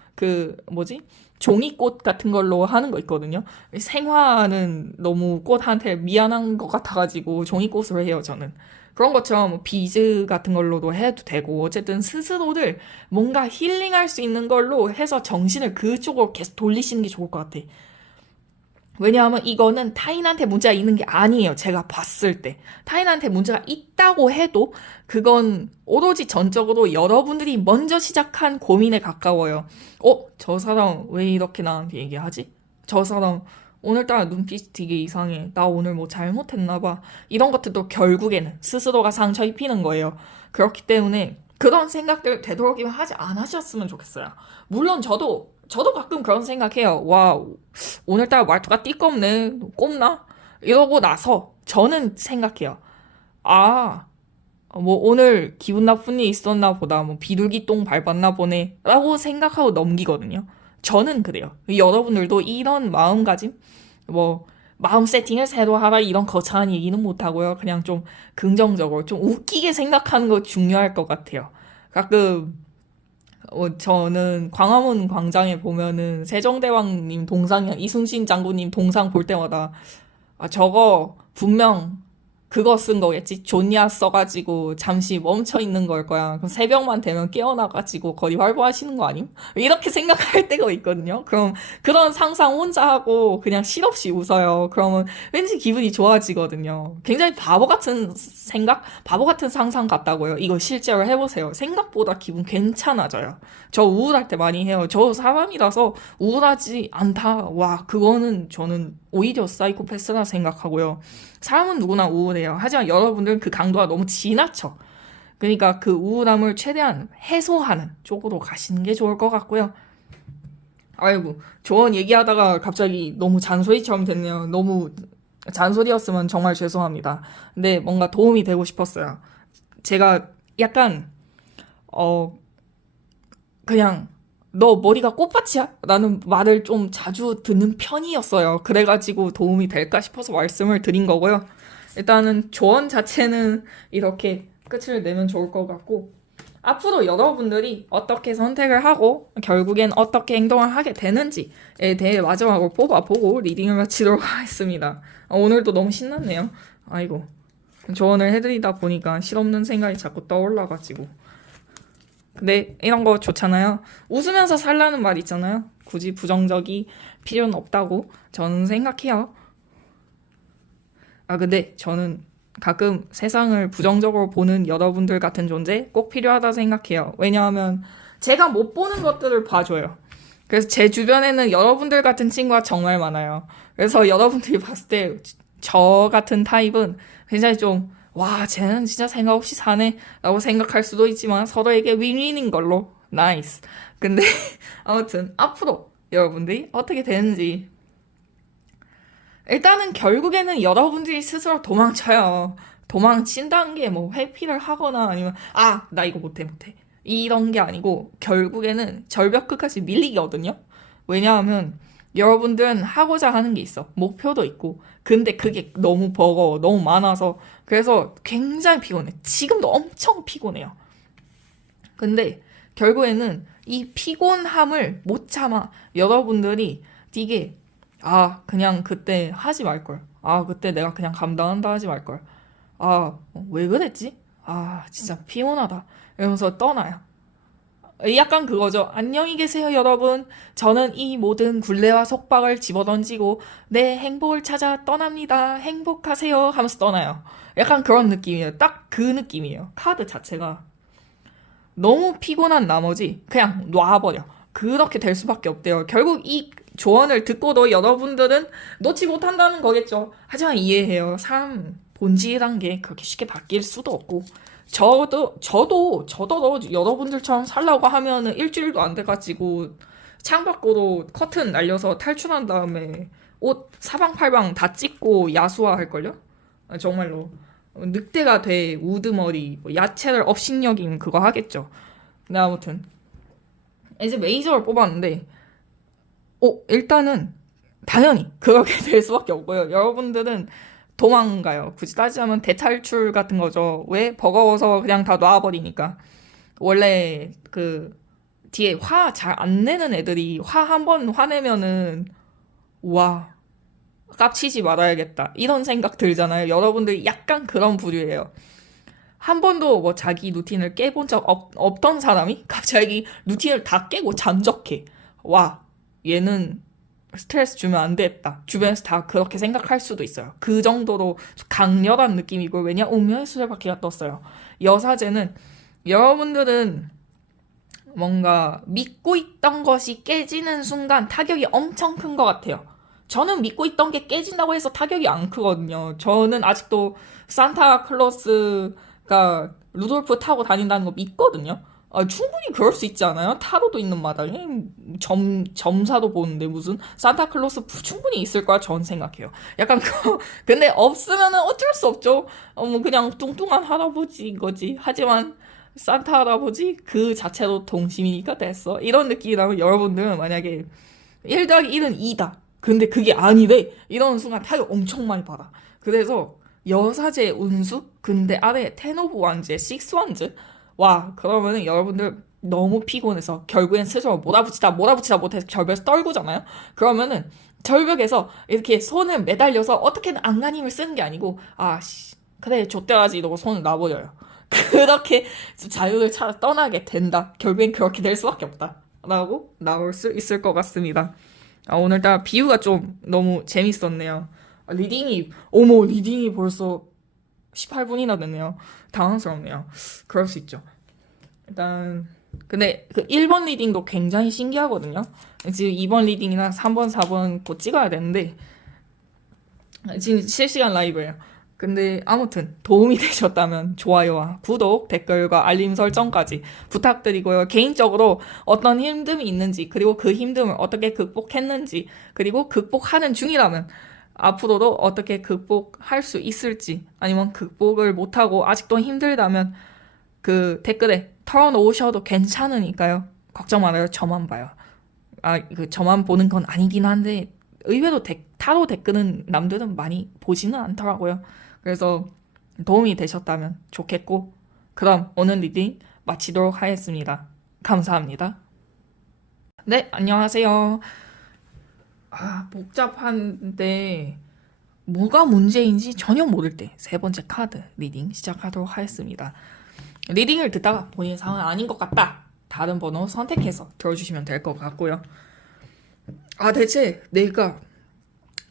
종이꽃 같은 걸로 하는 거 있거든요. 생화는 너무 꽃한테 미안한 것 같아가지고 종이꽃으로 해요, 저는. 그런 것처럼 비즈 같은 걸로도 해도 되고 어쨌든 스스로를 뭔가 힐링할 수 있는 걸로 해서 정신을 그쪽으로 계속 돌리시는 게 좋을 것 같아. 왜냐하면 이거는 타인한테 문제가 있는 게 아니에요. 제가 봤을 때. 타인한테 문제가 있다고 해도 그건 오로지 전적으로 여러분들이 먼저 시작한 고민에 가까워요. 저 사람 왜 이렇게 나한테 얘기하지? 저 사람 오늘따라 눈빛이 되게 이상해. 나 오늘 뭐 잘못했나 봐. 이런 것들도 결국에는 스스로가 상처 입히는 거예요. 그렇기 때문에 그런 생각들 되도록이면 하지 않으셨으면 좋겠어요. 물론 저도 가끔 그런 생각해요. 와, 오늘따라 말투가 띠껍네. 꼽나? 이러고 나서 저는 생각해요. 아, 뭐 오늘 기분 나쁜 일 있었나 보다. 뭐 비둘기 똥 밟았나 보네. 라고 생각하고 넘기거든요. 저는 그래요. 여러분들도 이런 마음가짐? 뭐 마음 세팅을 새로 하라 이런 거창한 얘기는 못하고요. 그냥 좀 긍정적으로 좀 웃기게 생각하는 거 중요할 것 같아요. 가끔 저는 광화문 광장에 보면은 세종대왕님 동상이나 이순신 장군님 동상 볼 때마다 저거 분명 그거 쓴 거겠지. 존야 써가지고 잠시 멈춰 있는 걸 거야. 그럼 새벽만 되면 깨어나가지고 거리 활보하시는 거 아님? 이렇게 생각할 때가 있거든요. 그럼 그런 상상 혼자 하고 그냥 실없이 웃어요. 그러면 왠지 기분이 좋아지거든요. 굉장히 바보 같은 생각, 바보 같은 상상 같다고요. 이거 실제로 해보세요. 생각보다 기분 괜찮아져요. 저 우울할 때 많이 해요. 저 사람이라서 우울하지 않다. 와, 그거는 저는 오히려 사이코패스라 생각하고요. 사람은 누구나 우울해요. 하지만 여러분들은 그 강도가 너무 지나쳐. 그러니까 그 우울함을 최대한 해소하는 쪽으로 가시는 게 좋을 것 같고요. 아이고, 조언 얘기하다가 갑자기 너무 잔소리처럼 됐네요. 너무 잔소리였으면 정말 죄송합니다. 근데 뭔가 도움이 되고 싶었어요. 제가 약간, 그냥, 너 머리가 꽃밭이야? 라는 말을 좀 자주 듣는 편이었어요. 그래가지고 도움이 될까 싶어서 말씀을 드린 거고요. 일단은 조언 자체는 이렇게 끝을 내면 좋을 것 같고, 앞으로 여러분들이 어떻게 선택을 하고 결국엔 어떻게 행동을 하게 되는지에 대해 마지막으로 뽑아보고 리딩을 마치도록 하겠습니다. 오늘도 너무 신났네요. 아이고, 조언을 해드리다 보니까 실없는 생각이 자꾸 떠올라가지고. 근데 이런 거 좋잖아요. 웃으면서 살라는 말 있잖아요. 굳이 부정적이 필요는 없다고 저는 생각해요. 근데 저는 가끔 세상을 부정적으로 보는 여러분들 같은 존재 꼭 필요하다 생각해요. 왜냐하면 제가 못 보는 것들을 봐줘요. 그래서 제 주변에는 여러분들 같은 친구가 정말 많아요. 그래서 여러분들이 봤을 때 저 같은 타입은 굉장히 좀 와, 쟤는 진짜 생각 없이 사네 라고 생각할 수도 있지만 서로에게 윈윈인 걸로 나이스. 근데 아무튼 앞으로 여러분들이 어떻게 되는지 일단은 결국에는 여러분들이 스스로 도망쳐요. 도망친다는 게 뭐 회피를 하거나 아니면 나 이거 못해 이런 게 아니고 결국에는 절벽 끝까지 밀리거든요. 왜냐하면 여러분들은 하고자 하는 게 있어. 목표도 있고. 근데 그게 너무 버거워. 너무 많아서. 그래서 굉장히 피곤해. 지금도 엄청 피곤해요. 근데 결국에는 이 피곤함을 못 참아. 여러분들이 되게 그냥 그때 하지 말걸. 그때 내가 그냥 감당한다 하지 말걸. 왜 그랬지? 진짜 피곤하다. 이러면서 떠나요. 약간 그거죠. 안녕히 계세요, 여러분. 저는 이 모든 굴레와 속박을 집어던지고 내 행복을 찾아 떠납니다. 행복하세요. 하면서 떠나요. 약간 그런 느낌이에요. 딱 그 느낌이에요. 카드 자체가. 너무 피곤한 나머지 그냥 놔버려. 그렇게 될 수밖에 없대요. 결국 이 조언을 듣고도 여러분들은 놓지 못한다는 거겠죠. 하지만 이해해요. 사람 본질이란 게 그렇게 쉽게 바뀔 수도 없고 저도 여러분들처럼 살라고 하면은 일주일도 안 돼가지고 창밖으로 커튼 날려서 탈출한 다음에 옷 사방팔방 다 찢고 야수화할걸요? 정말로 늑대가 돼 우드머리 야채를 업신여긴 그거 하겠죠. 근데 아무튼 이제 메이저를 뽑았는데 일단은 당연히 그렇게 될 수밖에 없고요. 여러분들은 도망가요. 굳이 따지자면 대탈출 같은 거죠. 왜? 버거워서 그냥 다 놔버리니까. 원래 그 뒤에 화 잘 안 내는 애들이 화 한 번 화내면은 와 깝치지 말아야겠다 이런 생각 들잖아요. 여러분들 약간 그런 부류예요. 한 번도 뭐 자기 루틴을 깨본 적 없던 사람이 갑자기 루틴을 다 깨고 잠적해. 와 얘는 스트레스 주면 안 되겠다. 주변에서 다 그렇게 생각할 수도 있어요. 그 정도로 강렬한 느낌이고 왜냐? 운명의 수레바퀴가 떴어요. 여사제는 여러분들은 뭔가 믿고 있던 것이 깨지는 순간 타격이 엄청 큰 것 같아요. 저는 믿고 있던 게 깨진다고 해서 타격이 안 크거든요. 저는 아직도 산타클로스가 루돌프 타고 다닌다는 거 믿거든요. 충분히 그럴 수 있지 않아요? 타로도 있는 마당에 점사도 보는데 무슨 산타클로스 충분히 있을 거야 전 생각해요. 약간 근데 없으면은 어쩔 수 없죠. 뭐 그냥 뚱뚱한 할아버지인 거지. 하지만 산타 할아버지 그 자체도 동심이니까 됐어. 이런 느낌이 나면 여러분들은 만약에 1 더하기 1은 2다. 근데 그게 아니래. 이러는 순간 타격 엄청 많이 받아. 그래서 여사제 운수? 근데 아래 텐 오브 왕즈, 식스 왕즈? 와, 그러면은 여러분들 너무 피곤해서 결국엔 스스로 몰아붙이다 못해서 절벽에서 떨구잖아요? 그러면은 절벽에서 이렇게 손을 매달려서 어떻게든 안간힘을 쓰는 게 아니고, 그래, 좆대라지 이러고 손을 놔버려요. 그렇게 자유를 찾아 떠나게 된다. 결국엔 그렇게 될 수밖에 없다. 라고 나올 수 있을 것 같습니다. 오늘따라 비유가 좀 너무 재밌었네요. 리딩이 벌써 18분이나 됐네요. 당황스럽네요. 그럴 수 있죠. 일단, 근데 그 1번 리딩도 굉장히 신기하거든요. 지금 2번 리딩이나 3번, 4번 곧 찍어야 되는데, 지금 실시간 라이브예요. 근데 아무튼 도움이 되셨다면 좋아요와 구독, 댓글과 알림 설정까지 부탁드리고요. 개인적으로 어떤 힘듦이 있는지, 그리고 그 힘듦을 어떻게 극복했는지, 그리고 극복하는 중이라면 앞으로도 어떻게 극복할 수 있을지, 아니면 극복을 못하고 아직도 힘들다면 그 댓글에 털어놓으셔도 괜찮으니까요. 걱정 말아요. 저만 봐요. 저만 보는 건 아니긴 한데 의외로 타로 댓글은 남들은 많이 보지는 않더라고요. 그래서 도움이 되셨다면 좋겠고, 그럼 오늘 리딩 마치도록 하겠습니다. 감사합니다. 네, 안녕하세요. 복잡한데 뭐가 문제인지 전혀 모를 때 세 번째 카드 리딩 시작하도록 하겠습니다. 리딩을 듣다가 본인 상황 아닌 것 같다. 다른 번호 선택해서 들어주시면 될 것 같고요. 대체 내가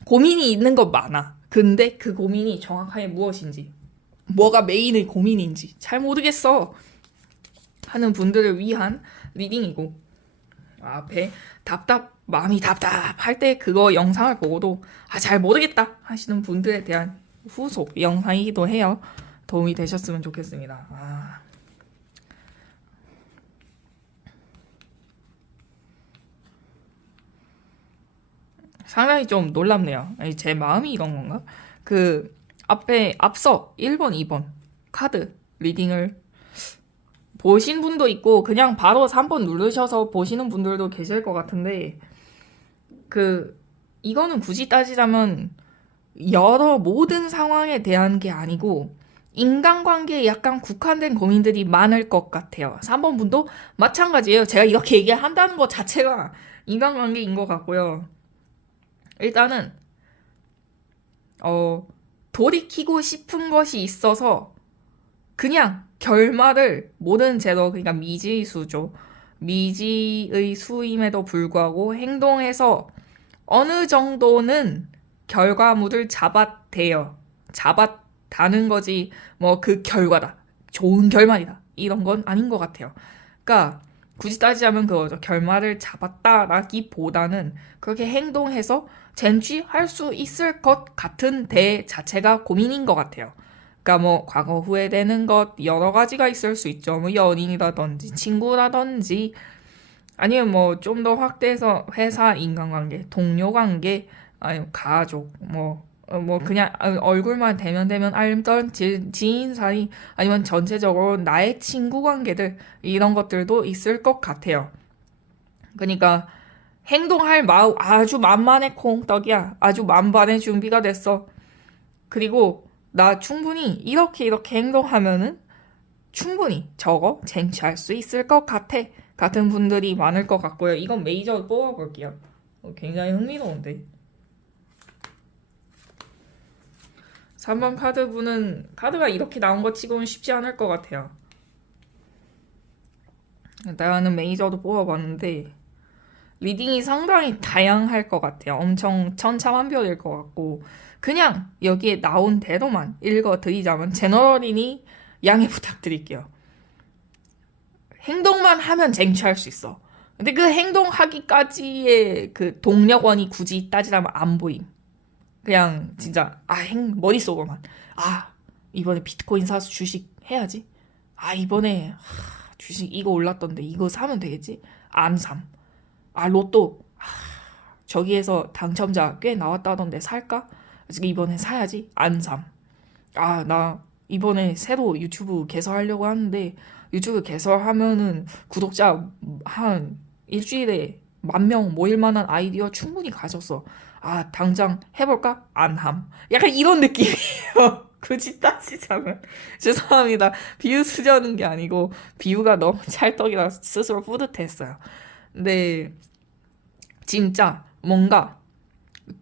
고민이 있는 것 많아. 근데 그 고민이 정확하게 무엇인지, 뭐가 메인의 고민인지 잘 모르겠어 하는 분들을 위한 리딩이고, 앞에 마음이 답답할 때 그거 영상을 보고도 잘 모르겠다 하시는 분들에 대한 후속 영상이기도 해요. 도움이 되셨으면 좋겠습니다. 상당히 좀 놀랍네요. 제 마음이 이런 건가? 앞서 1번, 2번 카드 리딩을 보신 분도 있고, 그냥 바로 3번 누르셔서 보시는 분들도 계실 것 같은데, 이거는 굳이 따지자면 모든 상황에 대한 게 아니고, 인간관계에 약간 국한된 고민들이 많을 것 같아요. 3번 분도 마찬가지예요. 제가 이렇게 얘기한다는 것 자체가 인간관계인 것 같고요. 일단은 돌이키고 싶은 것이 있어서 그냥 결말을 모든 제도, 그러니까 미지의 수죠. 미지의 수임에도 불구하고 행동해서 어느 정도는 결과물을 잡았다는 거지, 뭐 그 결과다, 좋은 결말이다, 이런 건 아닌 것 같아요. 그러니까 굳이 따지자면 그거죠. 결말을 잡았다라기보다는 그렇게 행동해서 쟁취할 수 있을 것 같은 대 자체가 고민인 것 같아요. 그러니까 뭐 과거 후회되는 것 여러 가지가 있을 수 있죠. 뭐 연인이라든지 친구라든지, 아니면 뭐 좀 더 확대해서 회사 인간관계, 동료 관계, 아니면 가족, 뭐 그냥 얼굴만 대면 알던 지인 사이, 아니면 전체적으로 나의 친구 관계들, 이런 것들도 있을 것 같아요. 그러니까 행동할 마음 아주 만만의 콩떡이야. 아주 만반의 준비가 됐어. 그리고 나 충분히 이렇게 행동하면은 충분히 저거 쟁취할 수 있을 것 같은 분들이 많을 것 같고요. 이건 메이저로 뽑아볼게요. 굉장히 흥미로운데. 3번 카드분은 카드가 이렇게 나온 것 치고는 쉽지 않을 것 같아요. 나는 메이저도 뽑아봤는데 리딩이 상당히 다양할 것 같아요. 엄청 천차만별일 것 같고, 그냥 여기에 나온 대로만 읽어드리자면 제너럴이니 양해 부탁드릴게요. 행동만 하면 쟁취할 수 있어. 근데 그 행동하기까지의 그 동력원이 굳이 따지자면 안 보임. 그냥 진짜 머릿속으로만 이번에 비트코인 사서 주식 해야지. 이번에 주식 이거 올랐던데 이거 사면 되겠지? 안 삼. 아, 로또. 저기에서 당첨자 꽤 나왔다던데 살까? 그래서 이번에 사야지. 안 삼. 아, 나 이번에 새로 유튜브 개설하려고 하는데 유튜브 개설하면은 구독자 한 일주일에 10,000명 모일 만한 아이디어 충분히 가졌어. 아, 당장 해볼까? 안 함. 약간 이런 느낌이에요. 굳이 따지자면. 죄송합니다. 비유 쓰자는 게 아니고 비유가 너무 찰떡이라 스스로 뿌듯했어요. 근데 진짜 뭔가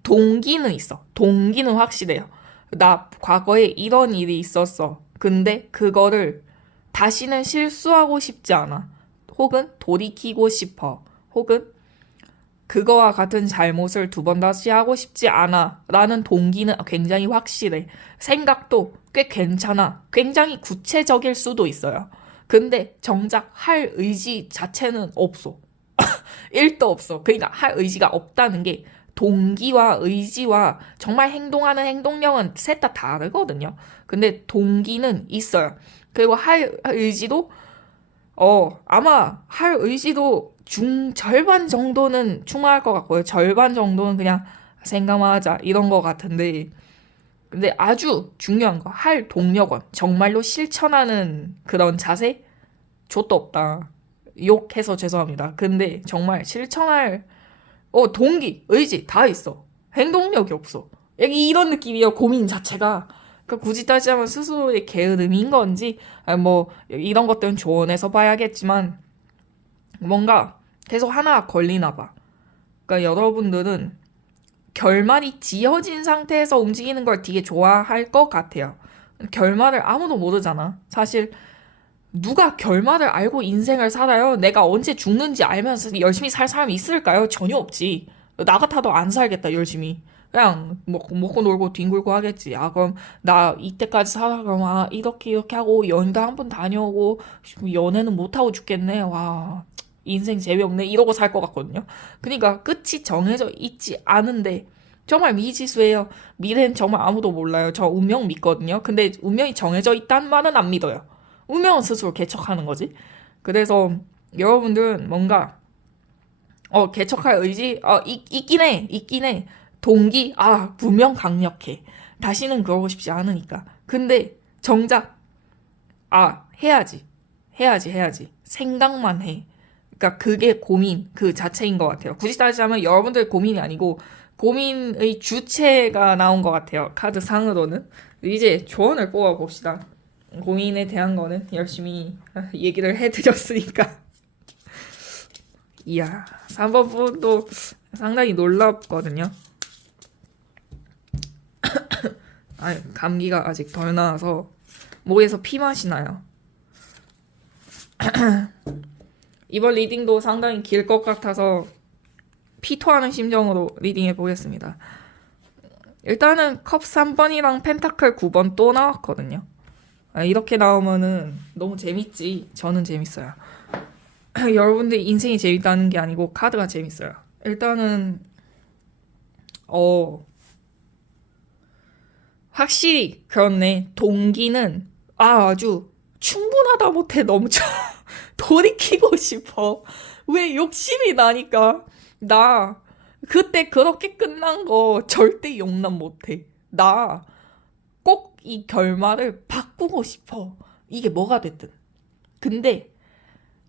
동기는 있어. 동기는 확실해요. 나 과거에 이런 일이 있었어. 근데 그거를 다시는 실수하고 싶지 않아. 혹은 돌이키고 싶어. 혹은 그거와 같은 잘못을 두 번 다시 하고 싶지 않아. 라는 동기는 굉장히 확실해. 생각도 꽤 괜찮아. 굉장히 구체적일 수도 있어요. 근데 정작 할 의지 자체는 없어. 1도 없어. 그러니까 할 의지가 없다는 게 동기와 의지와 정말 행동하는 행동력은 셋 다 다르거든요. 근데 동기는 있어요. 그리고 할 의지도 아마 할 의지도 절반 정도는 충분할 것 같고요. 절반 정도는 그냥 생각만 하자 이런 것 같은데 근데 아주 중요한 거 할 동력은 정말로 실천하는 그런 자세? 좆도 없다. 욕해서 죄송합니다. 근데 정말 실천할 동기, 의지 다 있어. 행동력이 없어. 이런 느낌이에요. 고민 자체가. 그러니까 굳이 따지자면 스스로의 게으름인 건지 뭐 이런 것들은 조언해서 봐야겠지만 뭔가 계속 하나 걸리나 봐. 그러니까 여러분들은 결말이 지어진 상태에서 움직이는 걸 되게 좋아할 것 같아요. 결말을 아무도 모르잖아. 사실 누가 결말을 알고 인생을 살아요? 내가 언제 죽는지 알면서 열심히 살 사람이 있을까요? 전혀 없지. 나 같아도 안 살겠다, 열심히. 그냥 먹고 놀고 뒹굴고 하겠지. 아, 그럼 나 이때까지 살아. 그럼 이렇게 하고 여행도 한 번 다녀오고 연애는 못하고 죽겠네. 와, 인생 재미없네. 이러고 살 것 같거든요. 그러니까 끝이 정해져 있지 않은데 정말 미지수예요. 미래는 정말 아무도 몰라요. 저 운명 믿거든요. 근데 운명이 정해져 있다는 말은 안 믿어요. 운명은 스스로 개척하는 거지. 그래서 여러분들은 뭔가 개척할 의지 있긴 해. 동기 분명 강력해. 다시는 그러고 싶지 않으니까. 근데 정작 해야지 생각만 해. 그러니까 그게 고민 그 자체인 것 같아요. 굳이 따지자면 여러분들의 고민이 아니고 고민의 주체가 나온 것 같아요. 카드 상으로는. 이제 조언을 뽑아 봅시다. 고민에 대한 거는 열심히 얘기를 해드렸으니까. 이야, 3번 분도 상당히 놀랍거든요. 감기가 아직 덜 나와서 목에서 피맛이 나요. 이번 리딩도 상당히 길 것 같아서 피토하는 심정으로 리딩해 보겠습니다. 일단은 컵 3번이랑 펜타클 9번 또 나왔거든요. 이렇게 나오면은 너무 재밌지. 저는 재밌어요. 여러분들 인생이 재밌다는 게 아니고 카드가 재밌어요. 일단은 확실히 그렇네. 동기는 아주 충분하다 못해 넘쳐. 돌이키고 싶어. 왜 욕심이 나니까. 나 그때 그렇게 끝난 거 절대 용납 못해. 나 꼭 이 결말을 바꾸고 싶어. 이게 뭐가 됐든. 근데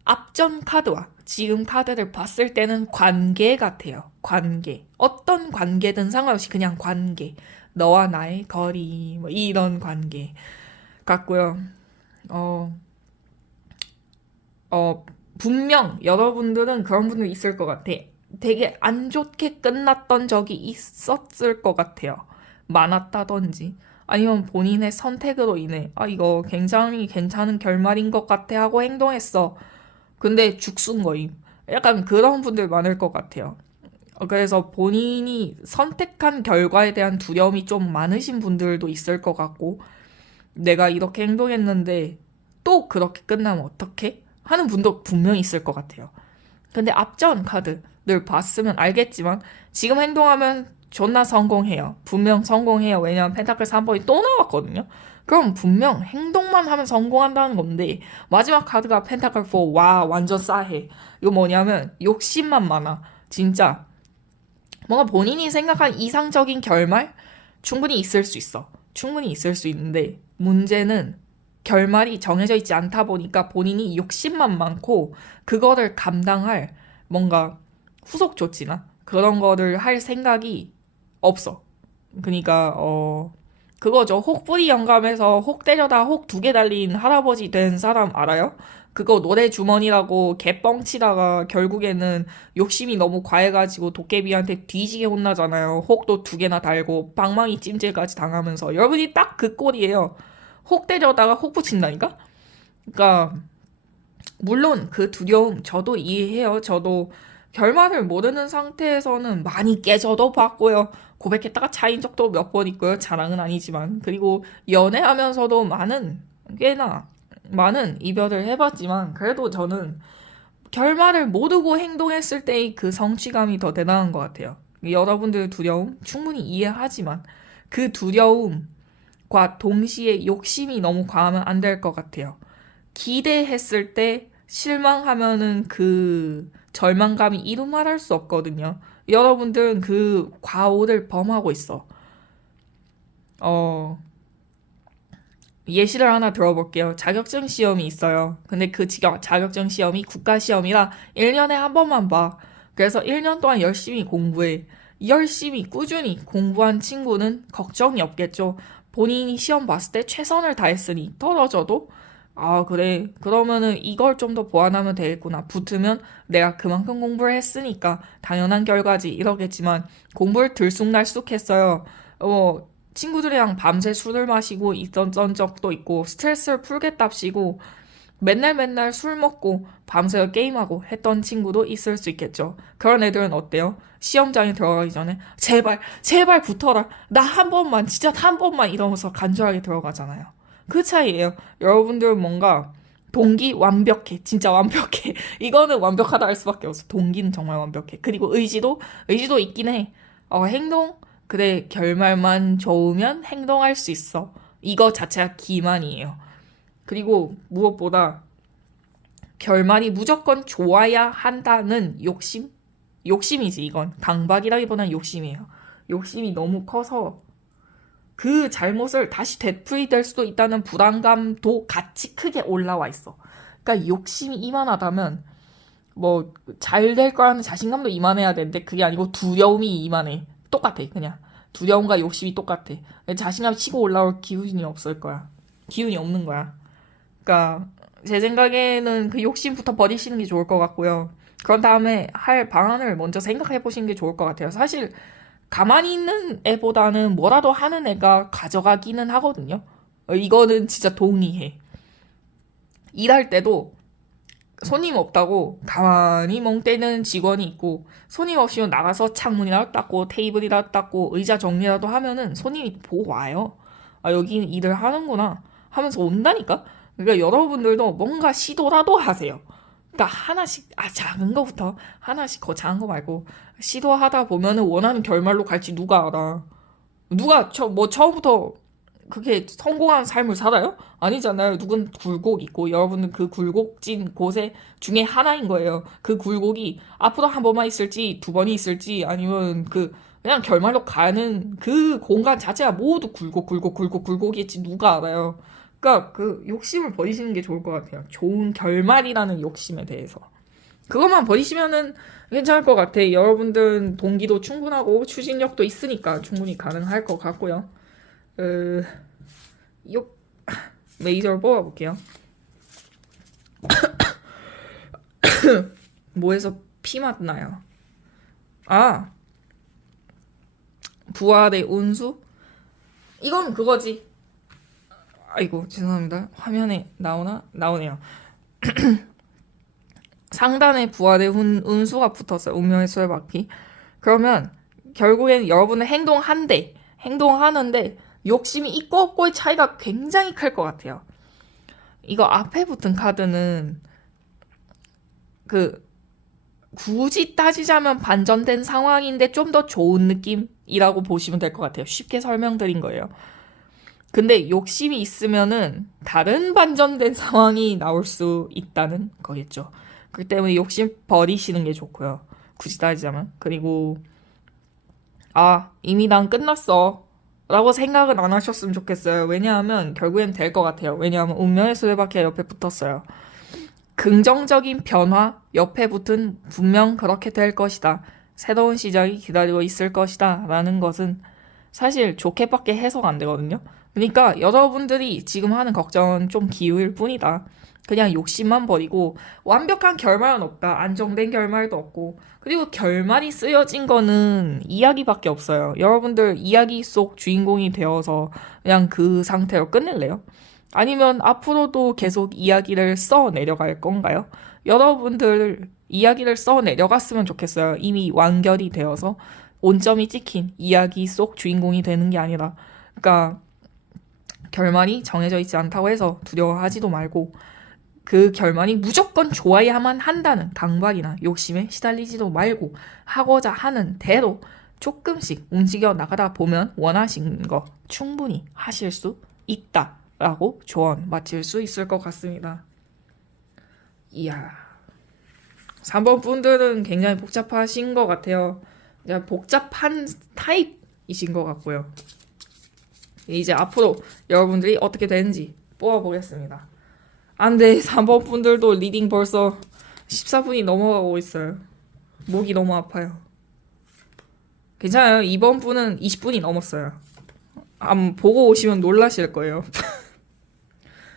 앞전 카드와 지금 카드를 봤을 때는 관계 같아요. 관계. 어떤 관계든 상관없이 그냥 관계. 너와 나의 거리 뭐 이런 관계 같고요. 분명 여러분들은 그런 분들 있을 것 같아. 되게 안 좋게 끝났던 적이 있었을 것 같아요. 많았다든지 아니면 본인의 선택으로 인해 이거 굉장히 괜찮은 결말인 것 같아 하고 행동했어. 근데 죽순 거임. 약간 그런 분들 많을 것 같아요. 그래서 본인이 선택한 결과에 대한 두려움이 좀 많으신 분들도 있을 것 같고 내가 이렇게 행동했는데 또 그렇게 끝나면 어떡해? 하는 분도 분명히 있을 것 같아요. 근데 앞전 카드를 봤으면 알겠지만 지금 행동하면 존나 성공해요. 분명 성공해요. 왜냐면 펜타클 3번이 또 나왔거든요. 그럼 분명 행동만 하면 성공한다는 건데 마지막 카드가 펜타클 4. 와 완전 싸해. 이거 뭐냐면 욕심만 많아. 진짜 뭔가 본인이 생각한 이상적인 결말 충분히 있을 수 있어. 충분히 있을 수 있는데 문제는 결말이 정해져 있지 않다 보니까 본인이 욕심만 많고 그거를 감당할 뭔가 후속 조치나 그런 거를 할 생각이 없어. 그러니까 그거죠. 혹부리 영감에서 혹 때려다 혹 2개 달린 할아버지 된 사람 알아요? 그거 노래 주머니라고 개뻥치다가 결국에는 욕심이 너무 과해가지고 도깨비한테 뒤지게 혼나잖아요. 혹도 2개나 달고 방망이 찜질까지 당하면서 여러분이 딱 그 꼴이에요. 혹 때려다가 혹 붙인다니까? 그러니까 물론 그 두려움 저도 이해해요. 저도 결말을 모르는 상태에서는 많이 깨져도 봤고요. 고백했다가 차인 적도 몇 번 있고요. 자랑은 아니지만. 그리고 연애하면서도 꽤나 많은 이별을 해봤지만 그래도 저는 결말을 모르고 행동했을 때의 그 성취감이 더 대단한 것 같아요. 여러분들의 두려움 충분히 이해하지만 그 두려움과 동시에 욕심이 너무 과하면 안 될 것 같아요. 기대했을 때 실망하면은 그 절망감이 이루 말할 수 없거든요. 여러분들은 그 과오를 범하고 있어. 예시를 하나 들어볼게요. 자격증 시험이 있어요. 근데 그 자격증 시험이 국가 시험이라 1년에 한 번만 봐. 그래서 1년 동안 열심히 공부해. 열심히 꾸준히 공부한 친구는 걱정이 없겠죠. 본인이 시험 봤을 때 최선을 다했으니 떨어져도 그래. 그러면은 이걸 좀 더 보완하면 되겠구나. 붙으면 내가 그만큼 공부를 했으니까 당연한 결과지 이러겠지만 공부를 들쑥날쑥 했어요. 친구들이랑 밤새 술을 마시고 있던 적도 있고 스트레스를 풀겠답시고 맨날 술 먹고 밤새 게임하고 했던 친구도 있을 수 있겠죠. 그런 애들은 어때요? 시험장에 들어가기 전에 제발 붙어라. 나 한 번만 진짜 한 번만 이러면서 간절하게 들어가잖아요. 그 차이예요. 여러분들 뭔가 동기 완벽해. 진짜 완벽해. 이거는 완벽하다 할 수밖에 없어. 동기는 정말 완벽해. 그리고 의지도 있긴 해. 행동 그래 결말만 좋으면 행동할 수 있어. 이거 자체가 기만이에요. 그리고 무엇보다 결말이 무조건 좋아야 한다는 욕심이지 이건. 강박이라기보다는 욕심이에요. 욕심이 너무 커서 그 잘못을 다시 되풀이될 수도 있다는 불안감도 같이 크게 올라와 있어. 그러니까 욕심이 이만하다면 뭐 잘 될 거라는 자신감도 이만해야 되는데 그게 아니고 두려움이 이만해. 똑같아 그냥. 두려움과 욕심이 똑같아. 자신감이 치고 올라올 기운이 없을 거야. 기운이 없는 거야. 그러니까 제 생각에는 그 욕심부터 버리시는 게 좋을 것 같고요. 그런 다음에 할 방안을 먼저 생각해 보시는 게 좋을 것 같아요. 사실 가만히 있는 애보다는 뭐라도 하는 애가 가져가기는 하거든요. 이거는 진짜 동의해. 일할 때도 손님 없다고 가만히 멍 때리는 직원이 있고 손님 없이면 나가서 창문이라도 닦고 테이블이라도 닦고 의자 정리라도 하면은 손님이 보고 와요. 여기 일을 하는구나 하면서 온다니까. 그러니까 여러분들도 뭔가 시도라도 하세요. 그러니까 하나씩 작은 거부터 하나씩 작은 거 말고 시도하다 보면은 원하는 결말로 갈지 누가 알아. 누가 처음부터 그렇게 성공한 삶을 살아요? 아니잖아요. 누군 굴곡 있고 여러분은 그 굴곡진 곳에 중에 하나인 거예요. 그 굴곡이 앞으로 한 번만 있을지 2번이 있을지 아니면 그냥 결말로 가는 그 공간 자체가 모두 굴곡이겠지 누가 알아요. 그러니까 그 욕심을 버리시는 게 좋을 것 같아요. 좋은 결말이라는 욕심에 대해서. 그것만 버리시면은 괜찮을 것 같아. 여러분들은 동기도 충분하고 추진력도 있으니까 충분히 가능할 것 같고요. 메이저를 뽑아볼게요. 뭐에서 피맛 나요? 부활의 운수? 이건 그거지. 아이고 죄송합니다. 화면에 나오네요. 상단에 부활의 운수가 붙었어요. 운명의 수레바퀴. 그러면 결국엔 여러분은 행동하는데 욕심이 있고 없고의 차이가 굉장히 클 것 같아요. 이거 앞에 붙은 카드는 굳이 따지자면 반전된 상황인데 좀 더 좋은 느낌이라고 보시면 될 것 같아요. 쉽게 설명드린 거예요. 근데 욕심이 있으면은 다른 반전된 상황이 나올 수 있다는 거겠죠. 그 때문에 욕심 버리시는 게 좋고요. 굳이 따지자면. 그리고 이미 난 끝났어 라고 생각은 안 하셨으면 좋겠어요. 왜냐하면 결국엔 될 것 같아요. 왜냐하면 운명의 수레바퀴가 옆에 붙었어요. 긍정적인 변화 옆에 붙은 분명 그렇게 될 것이다. 새로운 시작이 기다리고 있을 것이다. 라는 것은 사실 좋게밖에 해석 안 되거든요. 그러니까 여러분들이 지금 하는 걱정은 좀 기우일 뿐이다. 그냥 욕심만 버리고 완벽한 결말은 없다. 안정된 결말도 없고 그리고 결말이 쓰여진 거는 이야기밖에 없어요. 여러분들 이야기 속 주인공이 되어서 그냥 그 상태로 끝낼래요? 아니면 앞으로도 계속 이야기를 써 내려갈 건가요? 여러분들 이야기를 써 내려갔으면 좋겠어요. 이미 완결이 되어서 온점이 찍힌 이야기 속 주인공이 되는 게 아니라 그러니까 결말이 정해져 있지 않다고 해서 두려워하지도 말고 그 결말이 무조건 좋아야만 한다는 강박이나 욕심에 시달리지도 말고 하고자 하는 대로 조금씩 움직여 나가다 보면 원하신 거 충분히 하실 수 있다라고 조언 마칠 수 있을 것 같습니다. 이야, 3번 분들은 굉장히 복잡하신 것 같아요. 복잡한 타입이신 것 같고요. 이제 앞으로 여러분들이 어떻게 되는지 뽑아보겠습니다. 네, 3번 분들도 리딩 벌써 14분이 넘어가고 있어요. 목이 너무 아파요. 괜찮아요. 2번 분은 20분이 넘었어요. 보고 오시면 놀라실 거예요.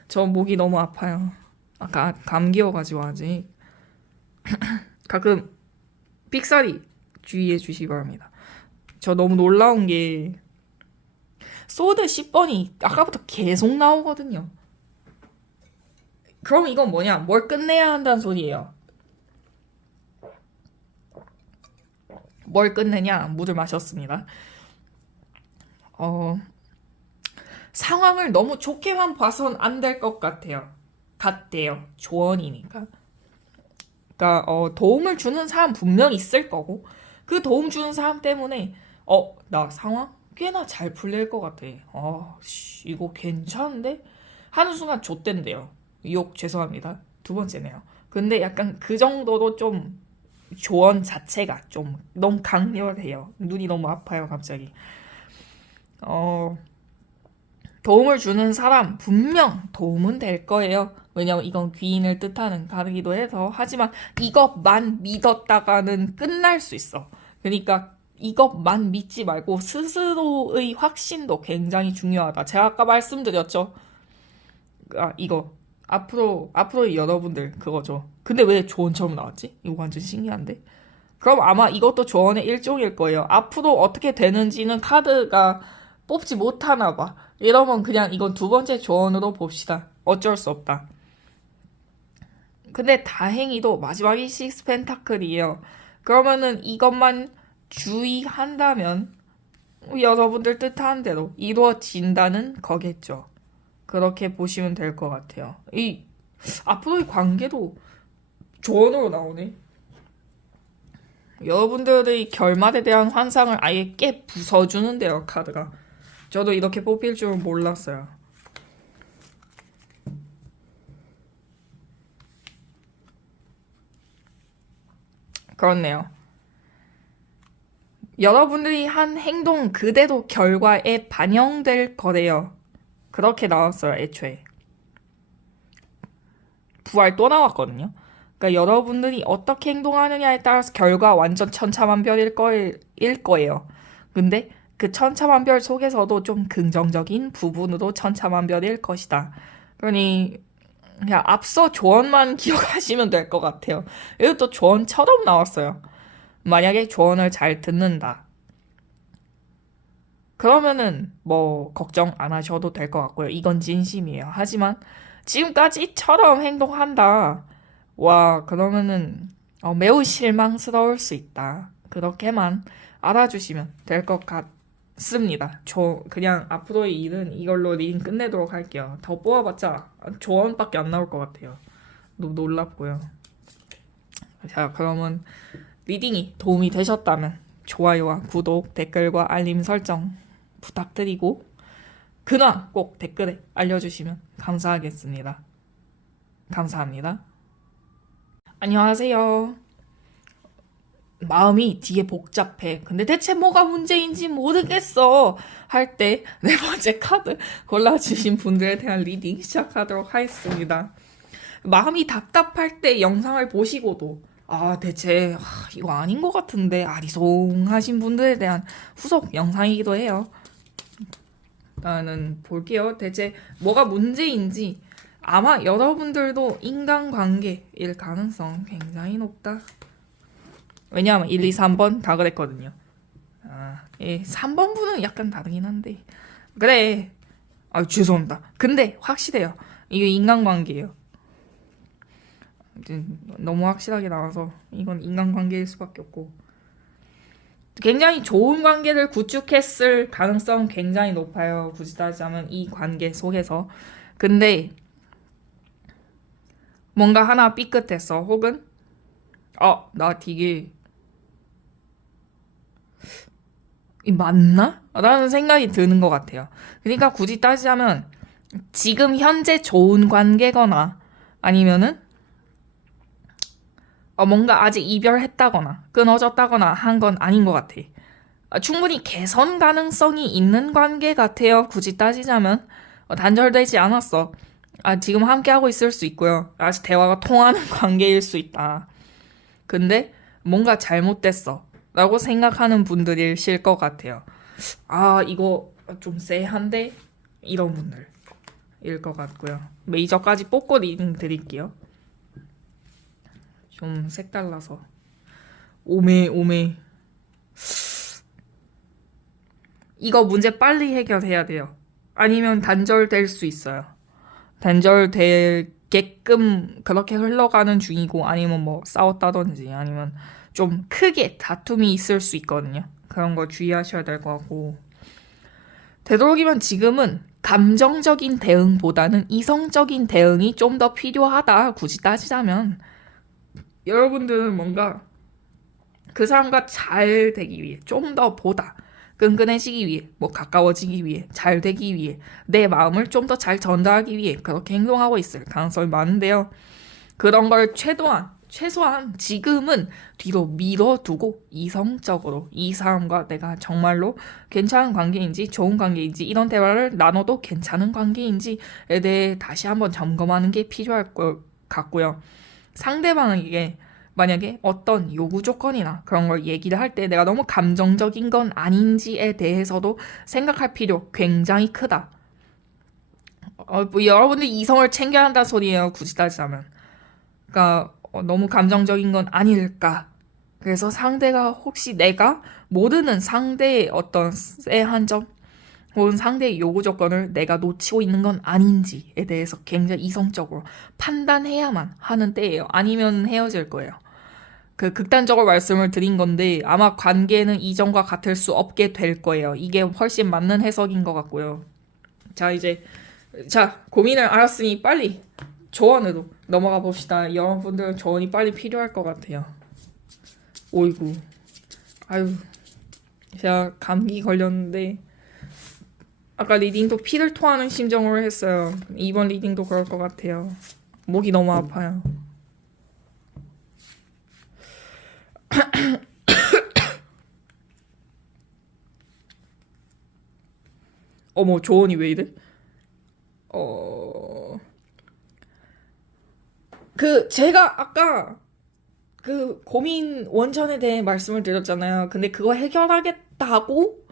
저 목이 너무 아파요. 아까 감기여가지고 아직. 가끔 삑사리 주의해 주시기 바랍니다. 저 너무 놀라운 게 소드 10번이 아까부터 계속 나오거든요. 그럼 이건 뭐냐? 뭘 끝내야 한다는 소리예요. 뭘 끝내냐? 물을 마셨습니다. 상황을 너무 좋게만 봐선 안 될 것 같대요. 조언이니까. 그러니까 도움을 주는 사람 분명 있을 거고 그 도움 주는 사람 때문에 나 상황 꽤나 잘 풀릴 것 같아. 이거 괜찮은데? 하는 순간 좆된대요. 욕 죄송합니다. 2번째네요. 근데 약간 그 정도로 좀 조언 자체가 좀 너무 강렬해요. 눈이 너무 아파요, 갑자기. 도움을 주는 사람 분명 도움은 될 거예요. 왜냐면 이건 귀인을 뜻하는 카드기도 해서. 하지만 이것만 믿었다가는 끝날 수 있어. 그러니까 이것만 믿지 말고 스스로의 확신도 굉장히 중요하다. 제가 아까 말씀드렸죠. 이거 앞으로 여러분들 그거죠. 근데 왜 조언처럼 나왔지? 이거 완전 신기한데. 그럼 아마 이것도 조언의 일종일 거예요. 앞으로 어떻게 되는지는 카드가 뽑지 못하나 봐. 이러면 그냥 이건 2번째 조언으로 봅시다. 어쩔 수 없다. 근데 다행히도 마지막이 6 펜타클이에요. 그러면은 이것만 주의한다면 여러분들 뜻하는 대로 이루어진다는 거겠죠. 그렇게 보시면 될 것 같아요. 앞으로의 관계도 조언으로 나오네. 여러분들의 결말에 대한 환상을 아예 깨 부숴주는데요, 카드가. 저도 이렇게 뽑힐 줄은 몰랐어요. 그렇네요. 여러분들이 한 행동 그대로 결과에 반영될 거래요. 그렇게 나왔어요, 애초에. 부활 또 나왔거든요. 그러니까 여러분들이 어떻게 행동하느냐에 따라서 결과 완전 천차만별일 거예요. 근데 그 천차만별 속에서도 좀 긍정적인 부분으로 천차만별일 것이다. 그러니 그냥 앞서 조언만 기억하시면 될 것 같아요. 이것도 조언처럼 나왔어요. 만약에 조언을 잘 듣는다. 그러면은 뭐 걱정 안 하셔도 될 것 같고요. 이건 진심이에요. 하지만 지금까지처럼 행동한다. 그러면은 매우 실망스러울 수 있다. 그렇게만 알아주시면 될 것 같습니다. 그냥 앞으로의 일은 이걸로 리딩 끝내도록 할게요. 더 뽑아봤자 조언밖에 안 나올 것 같아요. 너무 놀랍고요. 자, 그러면 리딩이 도움이 되셨다면 좋아요와 구독, 댓글과 알림 설정 부탁드리고 근황 꼭 댓글에 알려주시면 감사하겠습니다. 감사합니다. 안녕하세요. 마음이 되게 복잡해. 근데 대체 뭐가 문제인지 모르겠어. 할 때 네 번째 카드 골라주신 분들에 대한 리딩 시작하도록 하겠습니다. 마음이 답답할 때 영상을 보시고도 대체 이거 아닌 것 같은데 아리송하신 분들에 대한 후속 영상이기도 해요. 일단은 볼게요. 대체 뭐가 문제인지. 아마 여러분들도 인간관계일 가능성 굉장히 높다. 왜냐하면 1, 2, 3번 다 그랬거든요. 3번 분은 약간 다르긴 한데. 그래. 죄송합니다. 근데 확실해요. 이게 인간관계예요. 너무 확실하게 나와서 이건 인간관계일 수밖에 없고. 굉장히 좋은 관계를 구축했을 가능성 굉장히 높아요. 굳이 따지자면 이 관계 속에서. 근데 뭔가 하나 삐끗했어. 혹은 나 되게 맞나? 라는 생각이 드는 것 같아요. 그러니까 굳이 따지자면 지금 현재 좋은 관계거나 아니면은 뭔가 아직 이별했다거나 끊어졌다거나 한 건 아닌 것 같아. 충분히 개선 가능성이 있는 관계 같아요. 굳이 따지자면 단절되지 않았어. 지금 함께하고 있을 수 있고요. 아직 대화가 통하는 관계일 수 있다. 근데 뭔가 잘못됐어 라고 생각하는 분들이실 것 같아요. 이거 좀 쎄한데? 이런 분들일 것 같고요. 메이저까지 뽑고 리딩 드릴게요. 좀 색달라서 오메 이거 문제 빨리 해결해야 돼요. 아니면 단절될 수 있어요. 단절되게끔 그렇게 흘러가는 중이고 아니면 뭐 싸웠다든지 아니면 좀 크게 다툼이 있을 수 있거든요. 그런 거 주의하셔야 될 것 같고 되도록이면 지금은 감정적인 대응보다는 이성적인 대응이 좀 더 필요하다. 굳이 따지자면 여러분들은 뭔가 그 사람과 잘 되기 위해 좀 더 보다 끈끈해지기 위해 가까워지기 위해 잘 되기 위해 내 마음을 좀 더 잘 전달하기 위해 그렇게 행동하고 있을 가능성이 많은데요. 그런 걸 최소한 지금은 뒤로 밀어두고 이성적으로 이 사람과 내가 정말로 괜찮은 관계인지 좋은 관계인지 이런 대화를 나눠도 괜찮은 관계인지에 대해 다시 한번 점검하는 게 필요할 것 같고요. 상대방에게 만약에 어떤 요구 조건이나 그런 걸 얘기를 할 때 내가 너무 감정적인 건 아닌지에 대해서도 생각할 필요 굉장히 크다. 여러분들 이성을 챙겨야 한다는 소리예요. 굳이 따지자면. 그러니까 너무 감정적인 건 아닐까. 그래서 상대가 혹시 내가 모르는 상대의 어떤 쎄한 점 혹은 상대의 요구 조건을 내가 놓치고 있는 건 아닌지에 대해서 굉장히 이성적으로 판단해야만 하는 때예요. 아니면 헤어질 거예요. 극단적으로 말씀을 드린 건데 아마 관계는 이전과 같을 수 없게 될 거예요. 이게 훨씬 맞는 해석인 것 같고요. 고민을 알았으니 빨리 조언으로 넘어가 봅시다. 여러분들은 조언이 빨리 필요할 것 같아요. 오이구. 제가 감기 걸렸는데 아까 리딩도 피를 토하는 심정으로 했어요. 이번 리딩도 그럴 것 같아요. 목이 너무 아파요. 어머, 조언이 왜 이래? 제가 아까 고민 원천에 대해 말씀을 드렸잖아요. 근데 그거 해결하겠다고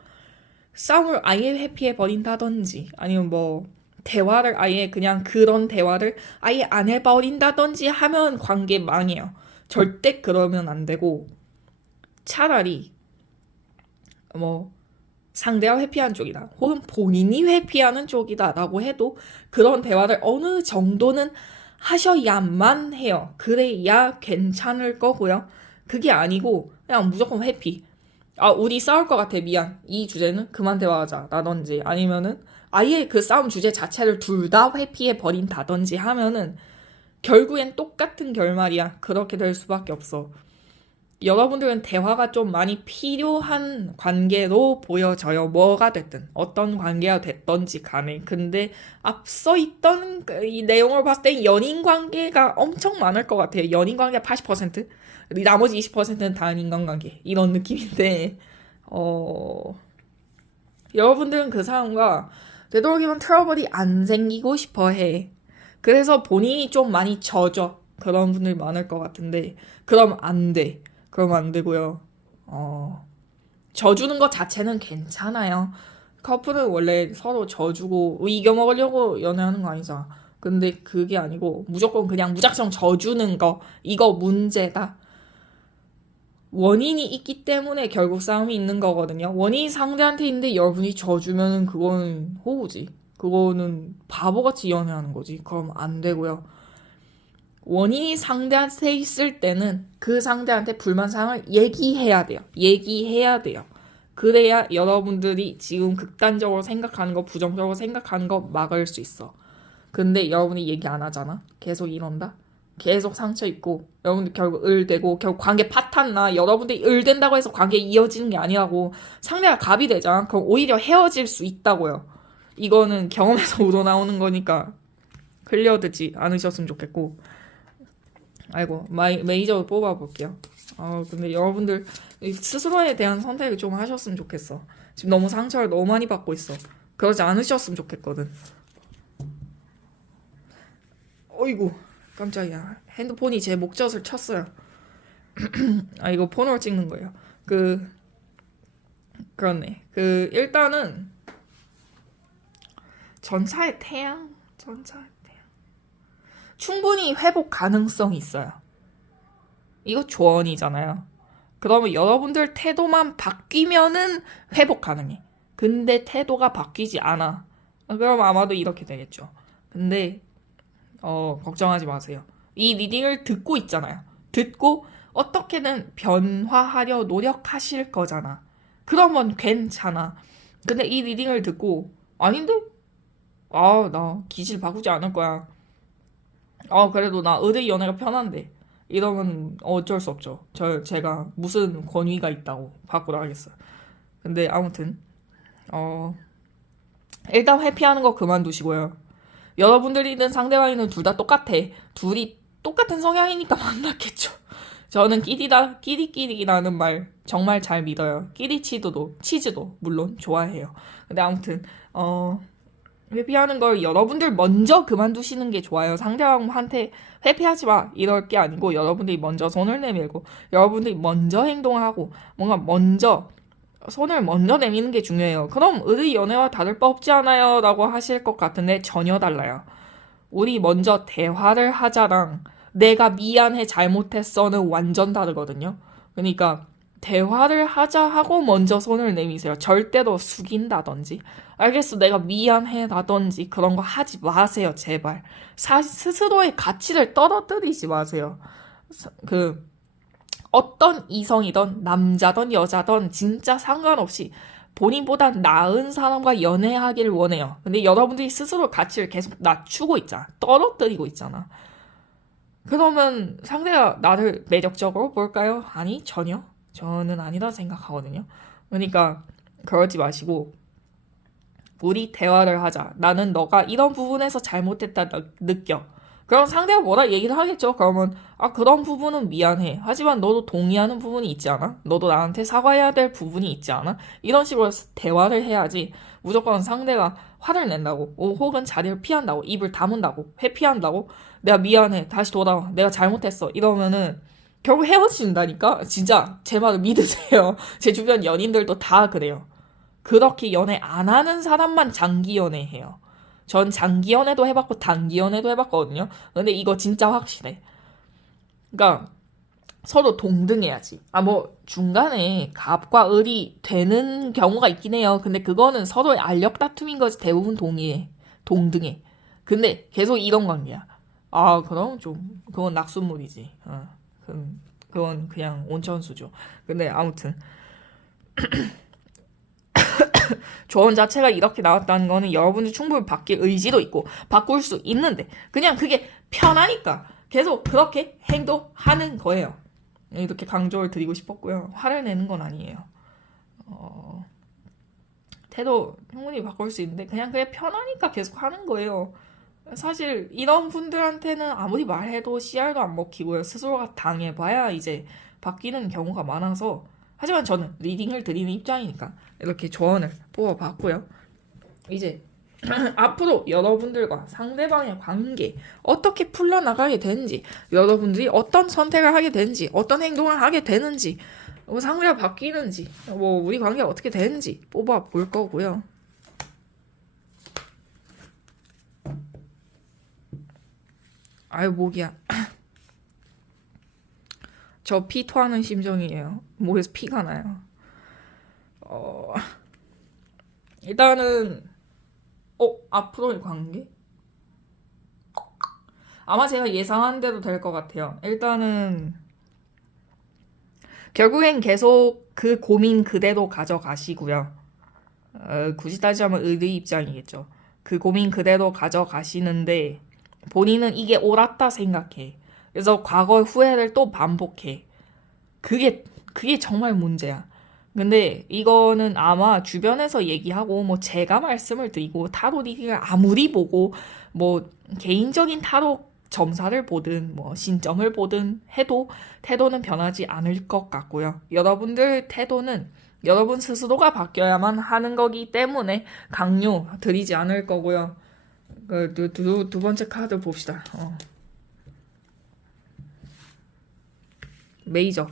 싸움을 아예 회피해버린다든지 아니면 대화를 아예 그냥 그런 대화를 아예 안 해버린다든지 하면 관계 망해요. 절대 그러면 안 되고 차라리 상대가 회피한 쪽이다 혹은 본인이 회피하는 쪽이다 라고 해도 그런 대화를 어느 정도는 하셔야만 해요. 그래야 괜찮을 거고요. 그게 아니고 그냥 무조건 회피. 우리 싸울 것 같아. 미안. 이 주제는 그만 대화하자. 라든지 아니면은 아예 그 싸움 주제 자체를 둘 다 회피해 버린다든지 하면은 결국엔 똑같은 결말이야. 그렇게 될 수밖에 없어. 여러분들은 대화가 좀 많이 필요한 관계로 보여져요. 뭐가 됐든 어떤 관계가 됐던지 간에. 근데 앞서 있던 이 내용을 봤을 때 연인 관계가 엄청 많을 것 같아요. 연인 관계 80%, 나머지 20%는 다른 인간관계 이런 느낌인데 여러분들은 그 사람과 되도록이면 트러블이 안 생기고 싶어 해. 그래서 본인이 좀 많이 져줘. 그런 분들이 많을 것 같은데 그럼 안 돼. 그러면 안 되고요. 져주는 것 자체는 괜찮아요. 커플은 원래 서로 져주고 이겨먹으려고 연애하는 거 아니잖아. 근데 그게 아니고 무조건 그냥 무작정 져주는 거 이거 문제다. 원인이 있기 때문에 결국 싸움이 있는 거거든요. 원인이 상대한테 있는데 여러분이 져주면은 그거는 호구지. 그거는 바보같이 연애하는 거지. 그럼 안 되고요. 원인이 상대한테 있을 때는 그 상대한테 불만 사항을 얘기해야 돼요. 얘기해야 돼요. 그래야 여러분들이 지금 극단적으로 생각하는 거, 부정적으로 생각하는 거 막을 수 있어. 근데 여러분이 얘기 안 하잖아. 계속 이런다. 계속 상처 있고 여러분들 결국 을되고 결국 관계 파탄나. 여러분들이 을된다고 해서 관계 이어지는 게 아니라고. 상대가 갑이 되잖아. 그럼 오히려 헤어질 수 있다고요. 이거는 경험에서 우러나오는 거니까 흘려듣지 않으셨으면 좋겠고. 아이고 메이저 뽑아볼게요. 근데 여러분들 스스로에 대한 선택을 좀 하셨으면 좋겠어. 지금 너무 상처를 너무 많이 받고 있어. 그러지 않으셨으면 좋겠거든. 어이구 깜짝이야. 핸드폰이 제 목젖을 쳤어요. 이거 폰으로 찍는 거예요. 그렇네. 일단은 전차의 태양. 충분히 회복 가능성이 있어요. 이거 조언이잖아요. 그러면 여러분들 태도만 바뀌면은 회복 가능해. 근데 태도가 바뀌지 않아. 그럼 아마도 이렇게 되겠죠. 근데 걱정하지 마세요. 이 리딩을 듣고 있잖아요. 듣고 어떻게든 변화하려 노력하실 거잖아. 그러면 괜찮아. 근데 이 리딩을 듣고 아닌데? 나 기질 바꾸지 않을 거야. 그래도 나 의대 연애가 편한데. 이러면 어쩔 수 없죠. 제가 무슨 권위가 있다고 바꾸라 하겠어요. 근데 아무튼 일단 회피하는 거 그만두시고요. 여러분들이든 상대방이든 둘 다 똑같아. 둘이 똑같은 성향이니까 만났겠죠. 저는 끼리끼리라는 말 정말 잘 믿어요. 치즈도 물론 좋아해요. 근데 아무튼 회피하는 걸 여러분들 먼저 그만두시는 게 좋아요. 상대방한테 회피하지 마 이럴 게 아니고 여러분들이 먼저 손을 내밀고 여러분들이 먼저 행동하고 뭔가 먼저 손을 먼저 내미는 게 중요해요. 그럼 의리 연애와 다를 바 없지 않아요? 라고 하실 것 같은데 전혀 달라요. 우리 먼저 대화를 하자랑 내가 미안해 잘못했어는 완전 다르거든요. 그러니까 대화를 하자 하고 먼저 손을 내미세요. 절대로 숙인다든지 알겠어 내가 미안해라든지 그런 거 하지 마세요. 제발. 스스로의 가치를 떨어뜨리지 마세요. 어떤 이성이든 남자든 여자든 진짜 상관없이 본인보다 나은 사람과 연애하기를 원해요. 근데 여러분들이 스스로 가치를 계속 낮추고 있잖아. 떨어뜨리고 있잖아. 그러면 상대가 나를 매력적으로 볼까요? 아니 전혀. 저는 아니다 생각하거든요. 그러니까 그러지 마시고 우리 대화를 하자. 나는 너가 이런 부분에서 잘못했다 느껴. 그럼 상대가 뭐라 얘기를 하겠죠. 그러면 그런 부분은 미안해. 하지만 너도 동의하는 부분이 있지 않아? 너도 나한테 사과해야 될 부분이 있지 않아? 이런 식으로 대화를 해야지 무조건 상대가 화를 낸다고 혹은 자리를 피한다고 입을 다문다고 회피한다고 내가 미안해 다시 돌아와 내가 잘못했어 이러면은 결국 헤어진다니까. 진짜 제 말을 믿으세요. 제 주변 연인들도 다 그래요. 그렇게 연애 안 하는 사람만 장기 연애해요. 전 장기 연애도 해봤고 단기 연애도 해봤거든요. 근데 이거 진짜 확실해. 그러니까 서로 동등해야지. 중간에 갑과 을이 되는 경우가 있긴 해요. 근데 그거는 서로의 알력 다툼인 거지. 대부분 동등해. 근데 계속 이런 관계야. 그럼 좀 그건 낙숫물이지. 그건 그냥 온천수죠. 근데 아무튼 조언 자체가 이렇게 나왔다는 거는 여러분이 충분히 바뀔 의지도 있고 바꿀 수 있는데 그냥 그게 편하니까 계속 그렇게 행동하는 거예요. 이렇게 강조를 드리고 싶었고요. 화를 내는 건 아니에요. 태도 충분히 바꿀 수 있는데 그냥 그게 편하니까 계속 하는 거예요. 사실 이런 분들한테는 아무리 말해도 씨알도 안 먹히고요. 스스로가 당해봐야 이제 바뀌는 경우가 많아서 하지만 저는 리딩을 드리는 입장이니까 이렇게 조언을 뽑아봤고요. 이제 앞으로 여러분들과 상대방의 관계 어떻게 풀려나가게 되는지 여러분들이 어떤 선택을 하게 되는지 어떤 행동을 하게 되는지 뭐 상대가 바뀌는지 뭐 우리 관계가 어떻게 되는지 뽑아볼 거고요. 아유 목이야. 저 피 토하는 심정이에요. 목에서 피가 나요. 일단은 앞으로의 관계? 아마 제가 예상한 대로 될 것 같아요. 일단은 결국엔 계속 그 고민 그대로 가져가시고요. 굳이 따지자면 의의 입장이겠죠. 그 고민 그대로 가져가시는데 본인은 이게 옳았다 생각해. 그래서 과거의 후회를 또 반복해. 그게 정말 문제야. 근데 이거는 아마 주변에서 얘기하고 뭐 제가 말씀을 드리고 타로 리딩을 아무리 보고 뭐 개인적인 타로 점사를 보든 뭐 신점을 보든 해도 태도는 변하지 않을 것 같고요. 여러분들 태도는 여러분 스스로가 바뀌어야만 하는 거기 때문에 강요 드리지 않을 거고요. 두 번째 카드 봅시다. 메이저.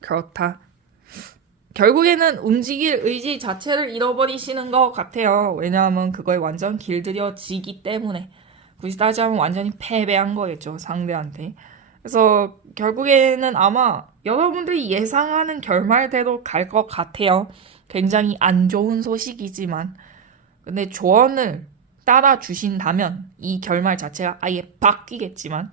그렇다. 결국에는 움직일 의지 자체를 잃어버리시는 것 같아요. 왜냐하면 그거에 완전 길들여지기 때문에. 굳이 따지자면 완전히 패배한 거겠죠, 상대한테. 그래서 결국에는 아마 여러분들이 예상하는 결말대로 갈 것 같아요. 굉장히 안 좋은 소식이지만. 근데 조언을 따라 주신다면 이 결말 자체가 아예 바뀌겠지만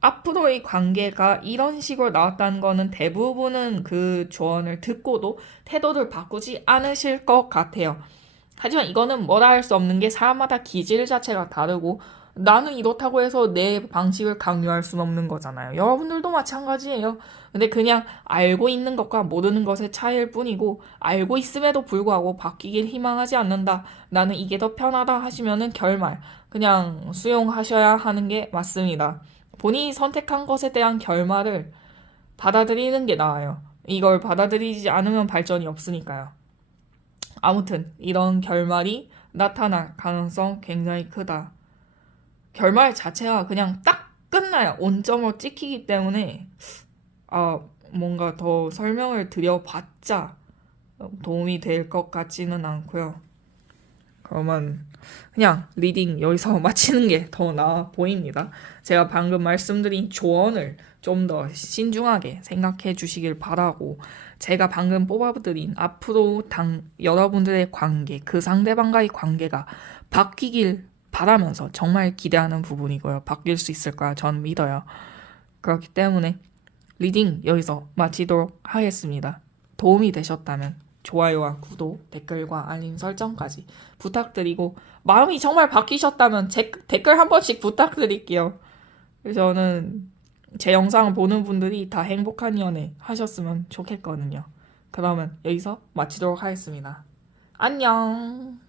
앞으로의 관계가 이런 식으로 나왔다는 거는 대부분은 그 조언을 듣고도 태도를 바꾸지 않으실 것 같아요. 하지만 이거는 뭐라 할 수 없는 게 사람마다 기질 자체가 다르고 나는 이렇다고 해서 내 방식을 강요할 수는 없는 거잖아요. 여러분들도 마찬가지예요. 근데 그냥 알고 있는 것과 모르는 것의 차이일 뿐이고 알고 있음에도 불구하고 바뀌길 희망하지 않는다. 나는 이게 더 편하다 하시면은 결말 그냥 수용하셔야 하는 게 맞습니다. 본인이 선택한 것에 대한 결말을 받아들이는 게 나아요. 이걸 받아들이지 않으면 발전이 없으니까요. 아무튼 이런 결말이 나타날 가능성 굉장히 크다. 결말 자체가 그냥 딱 끝나요. 온점으로 찍히기 때문에 뭔가 더 설명을 드려봤자 도움이 될 것 같지는 않고요. 그러면 그냥 리딩 여기서 마치는 게 더 나아 보입니다. 제가 방금 말씀드린 조언을 좀 더 신중하게 생각해 주시길 바라고 제가 방금 뽑아드린 앞으로 여러분들의 관계, 그 상대방과의 관계가 바뀌길 바라면서 정말 기대하는 부분이고요. 바뀔 수 있을 거야. 전 믿어요. 그렇기 때문에 리딩 여기서 마치도록 하겠습니다. 도움이 되셨다면 좋아요와 구독, 댓글과 알림 설정까지 부탁드리고 마음이 정말 바뀌셨다면 댓글 한 번씩 부탁드릴게요. 저는 제 영상을 보는 분들이 다 행복한 연애 하셨으면 좋겠거든요. 그러면 여기서 마치도록 하겠습니다. 안녕.